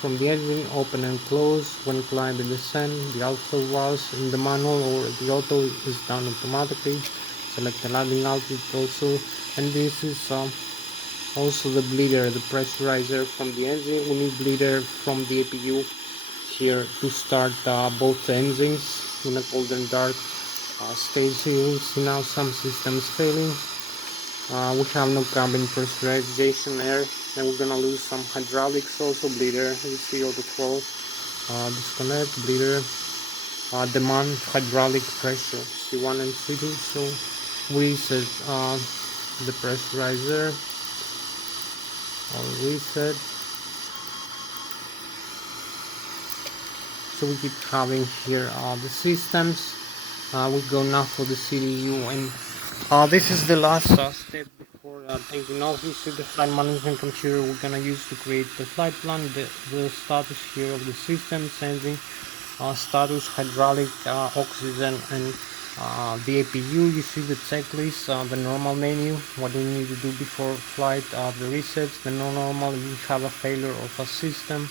from the engine, open and close when climb and descend. The outflow valves in the manual or the auto is done automatically. Select the landing altitude also, and this is also the bleeder, the pressurizer from the engine. We need bleeder from the APU here to start both engines in a cold and dark stage. Here we see now some systems failing. We have no cabin pressurization air, and we're gonna lose some hydraulics also. Bleeder, you see all the flow, disconnect, bleeder, demand hydraulic pressure C1 and C2. So we set the pressurizer, I'll reset. So we keep having here the systems. We go now for the CDU, and this is the last step before taking off. You see the flight management computer we're gonna use to create the flight plan, the status here of the system, sensing status, hydraulic, oxygen, and the APU. You see the checklist, the normal menu, what we need to do before flight, the resets, the non-normal, we have a failure of a system,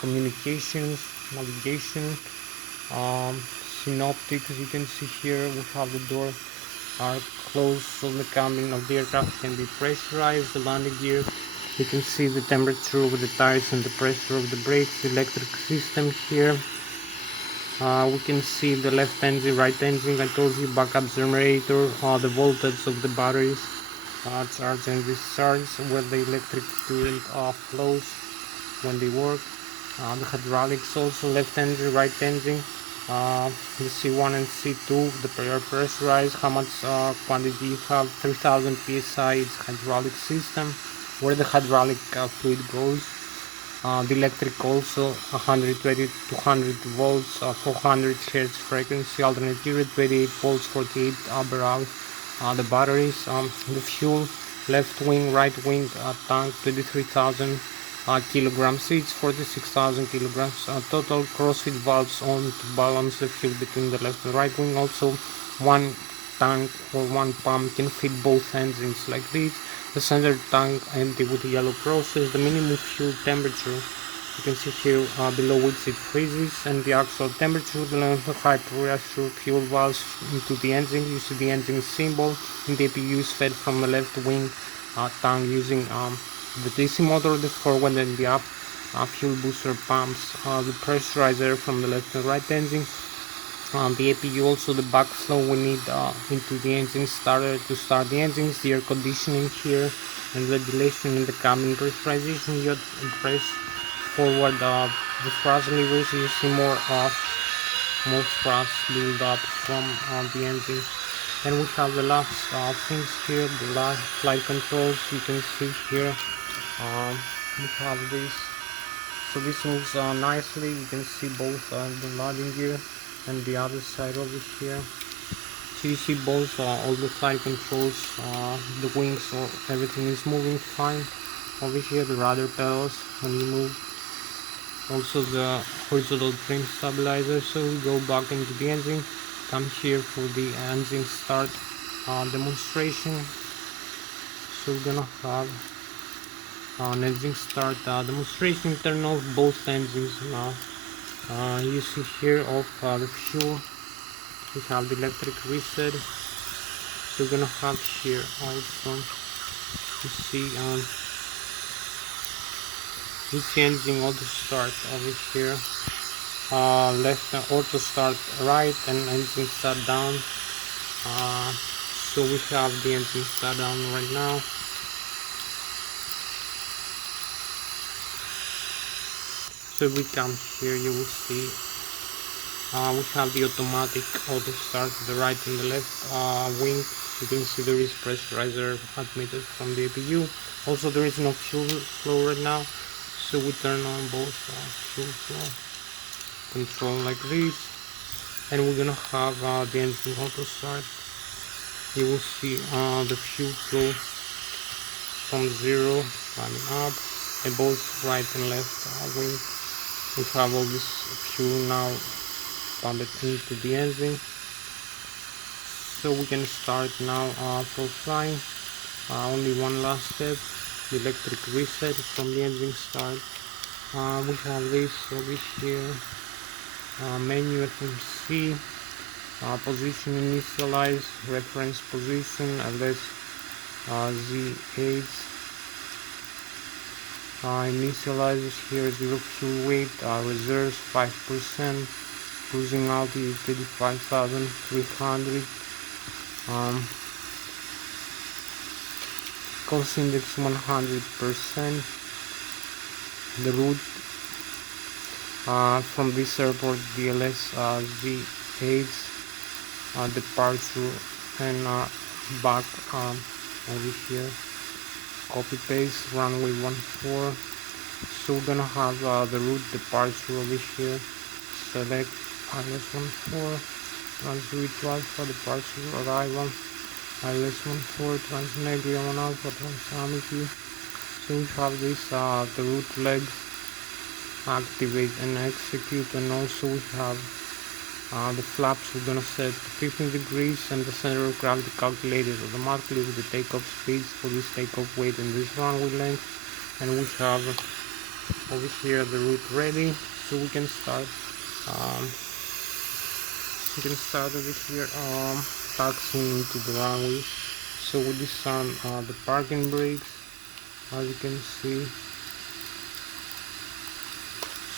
communications, navigation, synoptics. You can see here we have the door are closed, so the cabin of the aircraft can be pressurized. The landing gear, you can see the temperature of the tires and the pressure of the brakes. The electric system here, we can see the left engine, right engine. I told you backup generator, the voltage of the batteries, charge and discharge, where the electric current flows when they work. The hydraulics also, left engine, right engine, the C1 and C2, the pressurized, how much quantity you have, 3000 psi, it's hydraulic system, where the hydraulic fluid goes. The electric also 120 200 volts, 400 Hz frequency, alternate current, 28 volts, 48 ampere hours. The batteries, the fuel, left wing, right wing, tank, 23,000 kilograms each, 46,000 kilograms. Total crossfit valves on to balance the fuel between the left and right wing. Also, one tank or one pump can fit both engines like this. The center tank empty with the yellow process. The minimum fuel temperature you can see here below which it freezes, and the actual temperature, the length of high pressure fuel valves into the engine. You see the engine symbol, and the APU is fed from the left wing tank using the DC motor, the forward and the up fuel booster pumps, the pressurizer from the left and right engine. The APU, also the backflow we need into the engine starter to start the engines, the air conditioning here, and ventilation in the cabin, pressurization. You press forward the thrust levers, you see more thrust build up from the engine. And we have the last things here, the last flight controls. You can see here we have this, so this moves nicely. You can see both the landing gear and the other side over here. So you see both all the flight controls, the wings, so everything is moving fine. Over here the rudder pedals when you move, also the horizontal trim stabilizer. So we go back into the engine, come here for the engine start demonstration. So we're gonna have an engine start demonstration. Turn off both engines now. You see here of the fuel, we have the electric reset. So we're gonna have here also, you see this engine auto start over here, left auto start right, and engine start down. So we have the engine start down right now. So if we come here, you will see we have the automatic auto start to the right and the left wing. You can see there is pressurizer admitted from the APU. Also there is no fuel flow right now, so we turn on both fuel flow control like this, and we're gonna have the engine auto start. You will see the fuel flow from 0 climbing up, and both right and left wing. We have all this fuel now pumped into the engine, so we can start now for flying. Only one last step, the electric reset from the engine start. We have this over here, menu FMC, position initialize, reference position, Lszh Z8, initializes here 0 fuel weight, reserves 5%, cruising altitude 35,300, cost index 100%. The route from this airport, the Lszh Z8 departure, and back over here, copy paste runway 14. So we're gonna have the route departure over here, select Lszh 14, Transroute Alpha, departure arrival, Lszh 14, Transnegria 1 Alpha, Transamity. So we have this, the route legs, activate and execute, and also we have the flaps we're gonna set to 15 degrees, and the center of gravity calculated automatically with the takeoff speeds for this takeoff weight and this runway length. And we have over here the route ready, so we can start. Over here taxiing into the runway. So we disarm the parking brakes, as you can see.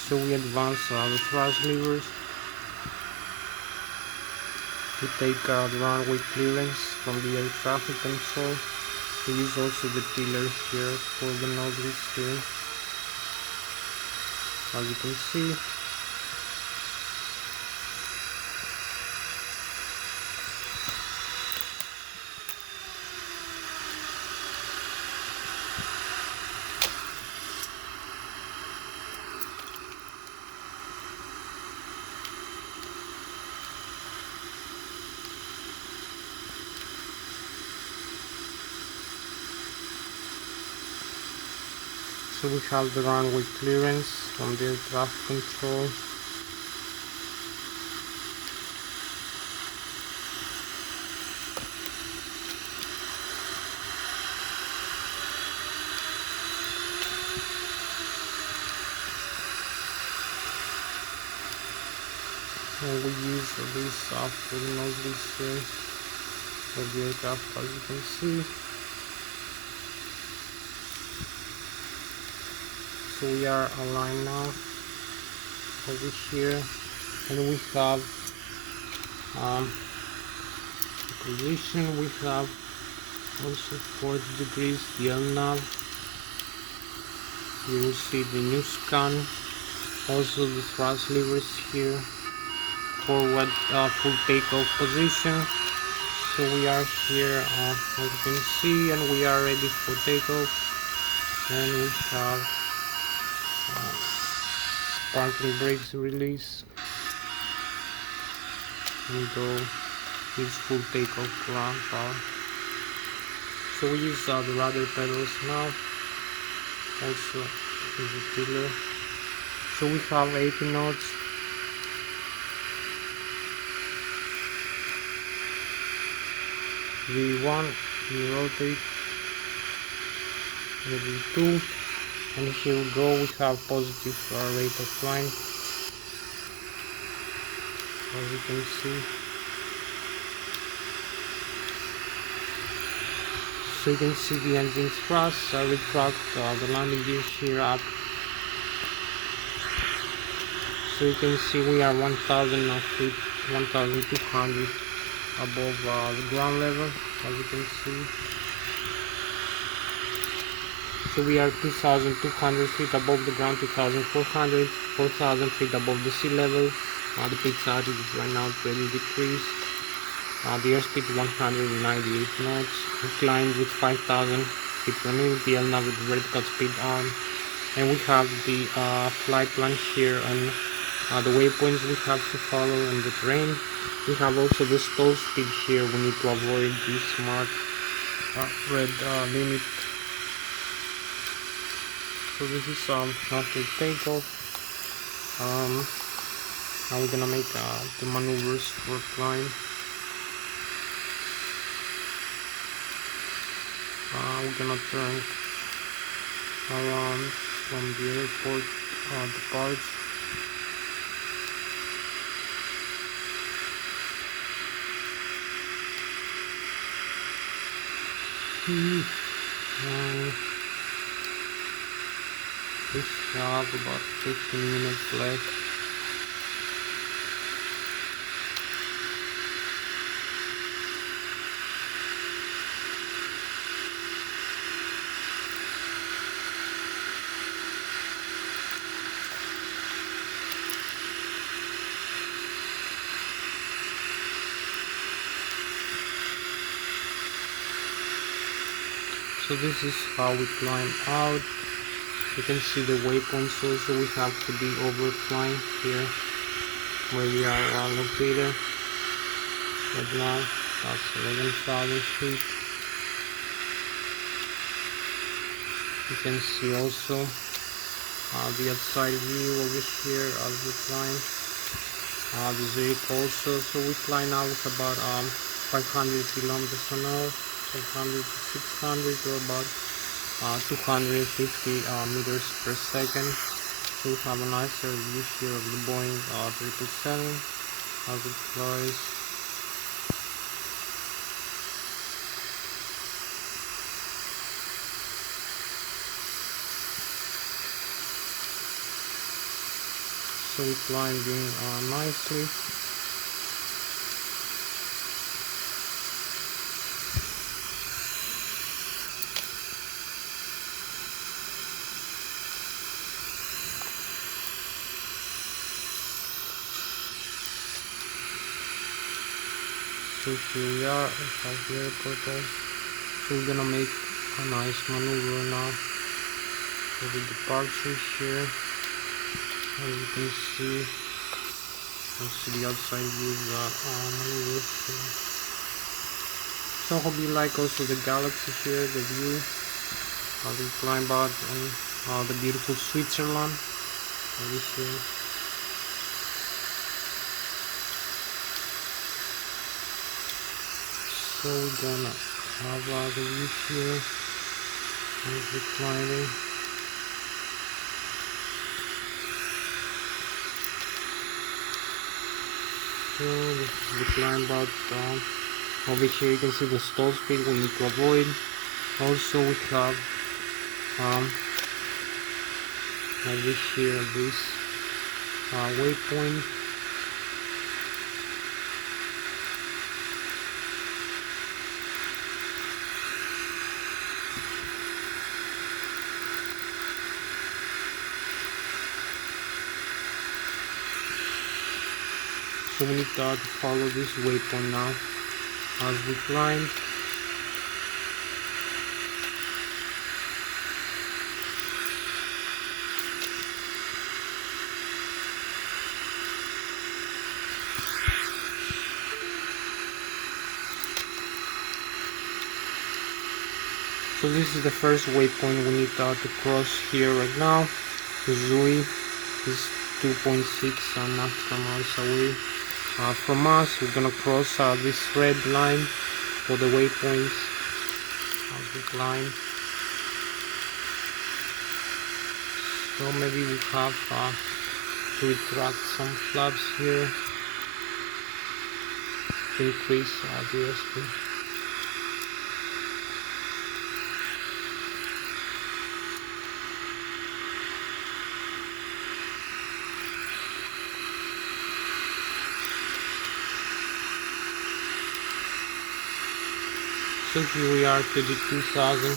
So we advance the thrust levers. We take the runway clearance from the air traffic control. We use also the tiller here for the nozzle steering, as you can see. So we have the runway clearance from the air traffic control. And we use this for the noseless of the aircraft, as you can see. So we are aligned now over here, and we have the position. We have also 40 degrees the nav. You will see the new scan. Also the thrust levers here. Forward full takeoff position. So we are here, as you can see, and we are ready for takeoff. And we have parking brakes release, and go use full takeoff ground power. So we use the rudder pedals now, also in the tiller. So we have 80 knots. V1, we rotate, V2, and here we go. We have positive rate of climb, as you can see. So you can see the engine thrust. I retract the landing gears here up. So you can see we are 1,000 feet, 1,200 above the ground level, as you can see. So we are 2,200 feet above the ground, 2,400, 4,000 feet above the sea level. The pitch altitude right now pretty decreased. The airspeed 198 knots. We climbed with 5,000 feet per minute. The LNAV with vertical speed on. And we have the flight plan here and the waypoints we have to follow in the terrain. We have also the stall speed here. We need to avoid the smart red limit. So this is after takeoff. Now we're gonna make the maneuvers for climb. We're gonna turn around from the airport departs. We have about 15 minutes left. So this is how we climb out. You can see the waypoints also. We have to be overflying here where we are located right now. That's 11,000 feet. You can see also the outside view over here as we climb. The Zurich also. So we fly now with about 500 kilometers an hour, 500 to 600, or about 250 meters per second. So we have a nicer view here of the Boeing 777 as it flies. So we're climbing nicely. So here we are at the airport also. So we're gonna make a nice maneuver now for the departure here. As you can see, the outside view of that maneuver here. So I hope you like also the galaxy here, the view, how we climb out and the beautiful Switzerland over here. So we're gonna have the view here. There's the climbing. So this is the climb out down. Over here you can see the stall speed we need to avoid. Also we have over here this waypoint. So we need to follow this waypoint now as we climb. So this is the first waypoint we need to cross here right now. Zui is 2.6 nautical miles away from us. We're gonna cross this red line for the waypoints as we climb. So maybe we have to retract some flaps here to increase the airspeed. So here we are, 32,000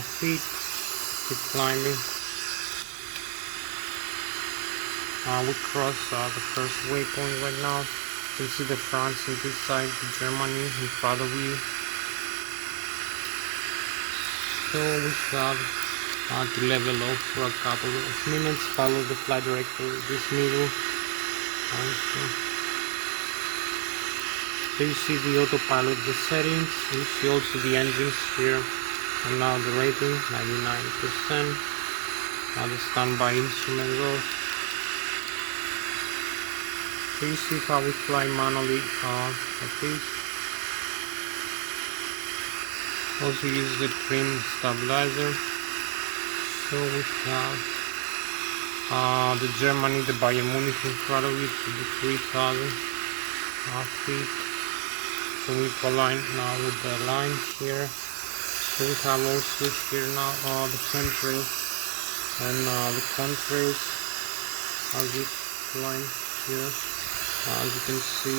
feet. Keep climbing. We cross the first waypoint right now. You can see the France on this side, Germany in front of you. So we have to level off for a couple of minutes. Follow the flight director, this middle. So you see the autopilot, the settings. You see also the engines here. And now the rating, 99%. Now the standby instrument goes. So you see how we fly manually like this. Also use the trim stabilizer. So we have the Germany, the Bayern Munich in front of it, to the 3,000 feet. So we align now with the line here. So we have also here now the chemtrails and the contrails as we line here. As you can see,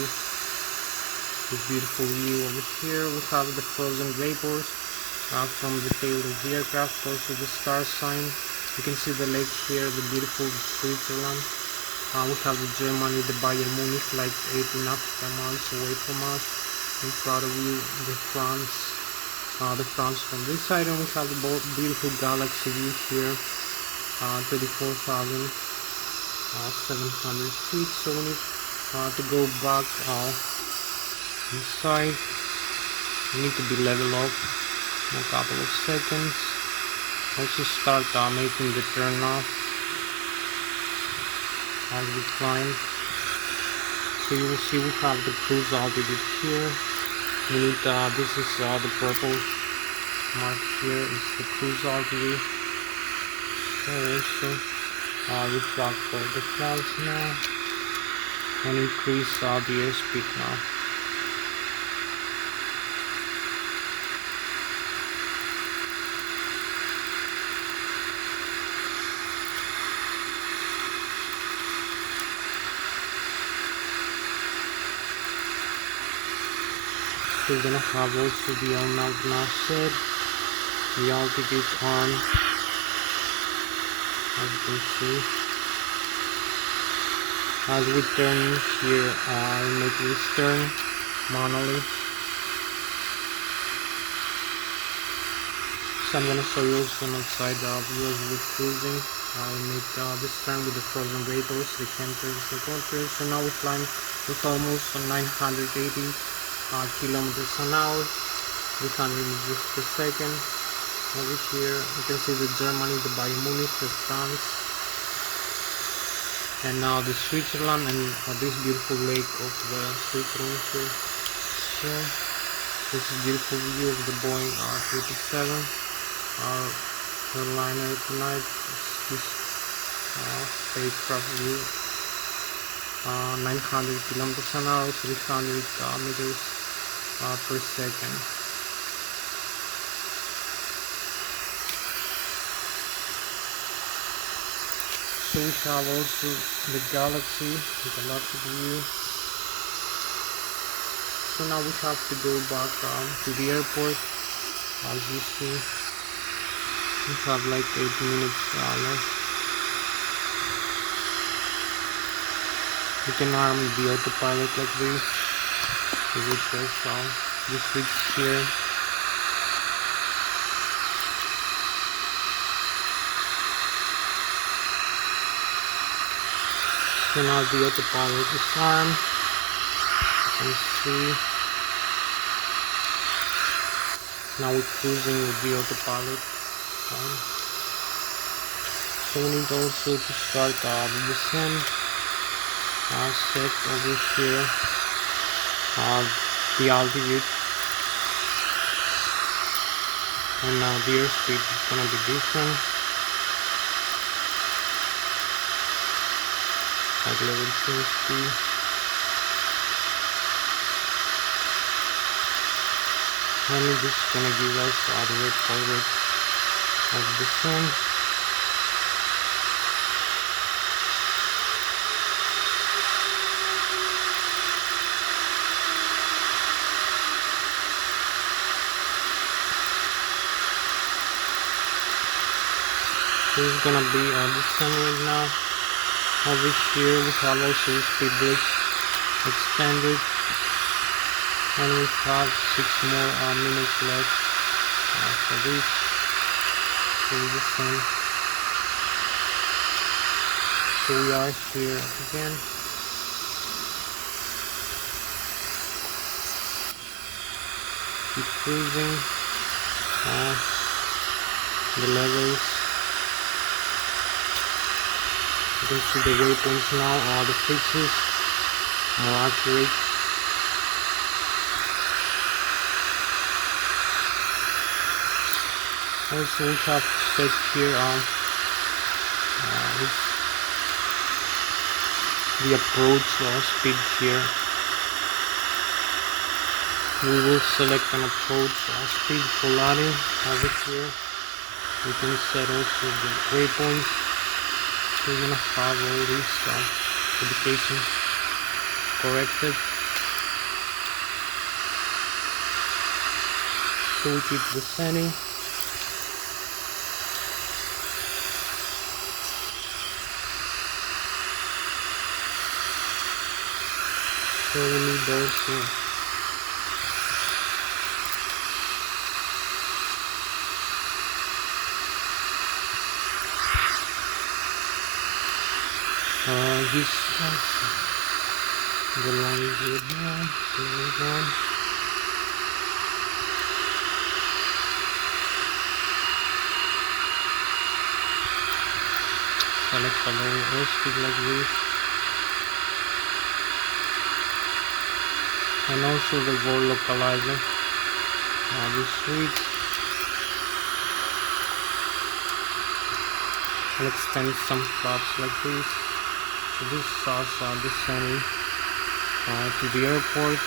this beautiful view over here. We have the frozen vapors from the tail of the aircraft, also the star sign. You can see the lake here, the beautiful Switzerland. We have the Germany, the Bayern Munich, like 18 nautical miles away from us. In front of you, the France from this side, and we have the beautiful galaxy view here, 34,700 feet. So we need to go back inside. We need to be level off in a couple of seconds. Also start making the turn off as we climb. So you will see we have the cruise altitude here. We need this is the purple mark here is the cruise altitude. So also refactor the clouds now and increase the airspeed now. We're gonna have also the now set, the altitude on, as you can see. As we turn here, I make this turn manually. So I'm gonna show you also an outside view as we're cruising. I make this turn with the frozen vapors, the chemtrails, the contrails. So now we climb with almost 980 kilometers an hour, 300 meters per second. Over here you can see the Germany, the Bayern Munich, the France, and now the Switzerland, and this beautiful lake of the Switzerland here. So this is beautiful view of the Boeing 737 airliner tonight. This spacecraft view, 900 kilometers an hour, 300 meters per second. So we have also the galactic view. So now we have to go back to the airport. As you see, we have like 8 minutes left. You can arm the autopilot like this. You will press the switch here. So now the autopilot is armed. You can see. Now we're cruising with the autopilot. So we need also to start the descent. Set over here the altitude, and the airspeed is gonna be different. At level 60. And this is gonna give us the rate of descent. This is gonna be descent right now. Over here we have also speed brakes extended, and we have 6 more minutes left for this. So descent. So we are here again. Keep cruising. The levels. You can see the waypoints now, the fixes, more accurate. Also we have set here the approach speed here. We will select an approach speed for landing over here. We can set also the waypoints. We're gonna have all this indication corrected. So we keep descending. So we need those two. This the line is good now. Select a low airspeed like this, and also the vol localizer. This switch. I'll extend some flaps like this. So this is us descending to the airport.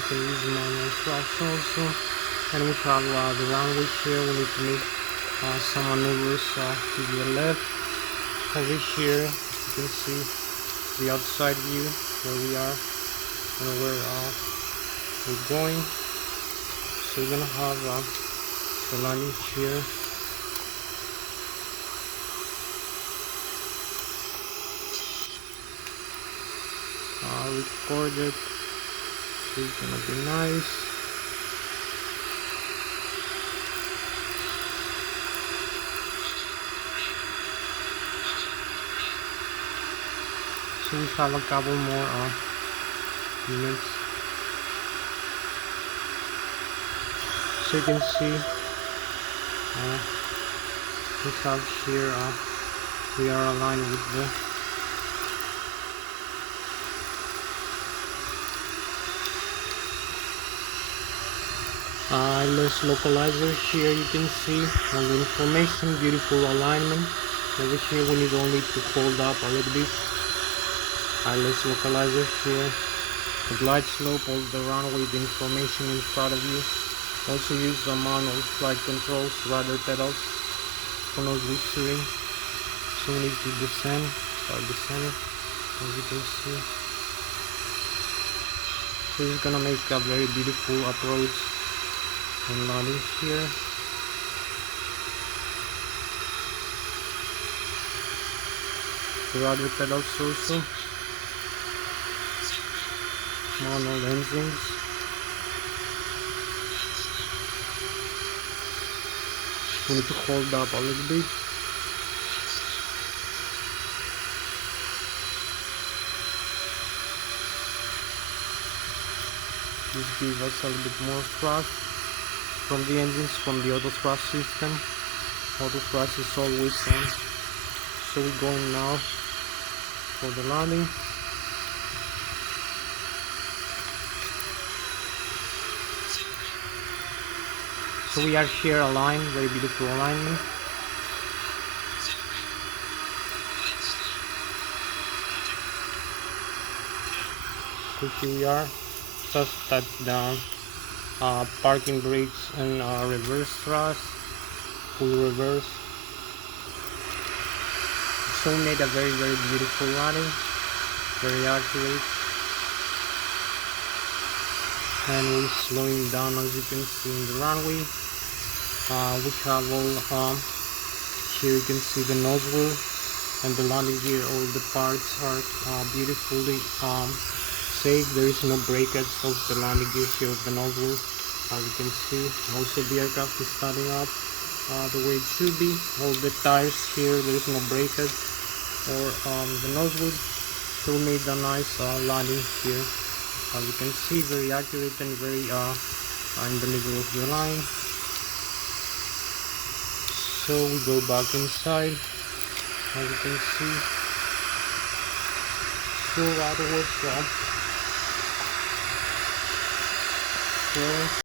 You can use manual thrust also. And we have the runway here. We need to make some maneuvers to the left. Over here, you can see the outside view where we are and where we're going. So we're gonna have the landing here. Recorded. So it's gonna be nice. So we have a couple more minutes. So you can see we have here we are aligned with the Lszh localizer. Here you can see all the information, beautiful alignment. Over here we need only to hold up a little bit. Lszh localizer here, the glide slope, all the runway, the information in front of you. Also use the manual flight controls, rudder pedals for nose steering. So we need to descend, start descending, as you can see. So it's gonna make a very beautiful approach and landing here. The rudder pedals also. Manual engines. We need to hold up a little bit. This gives us a little bit more thrust from the engines, from the auto thrust system. Auto thrust is always on. So we're going now for the landing. So we are here aligned, very beautiful alignment. So here we are, just touchdown, parking brakes and reverse thrust, full reverse. So we made a very beautiful landing, very accurate. And we're slowing down, as you can see in the runway. We have all here you can see the nozzle and the landing gear. All the parts are beautifully safe. There is no breakage of the landing gear here of the nozzle, as you can see. Also the aircraft is starting up the way it should be. All the tires here, there is no breakage or the nozzle. So we made a nice landing here. As you can see, very accurate and very in the middle of the line. So we go back inside, as you can see. So that was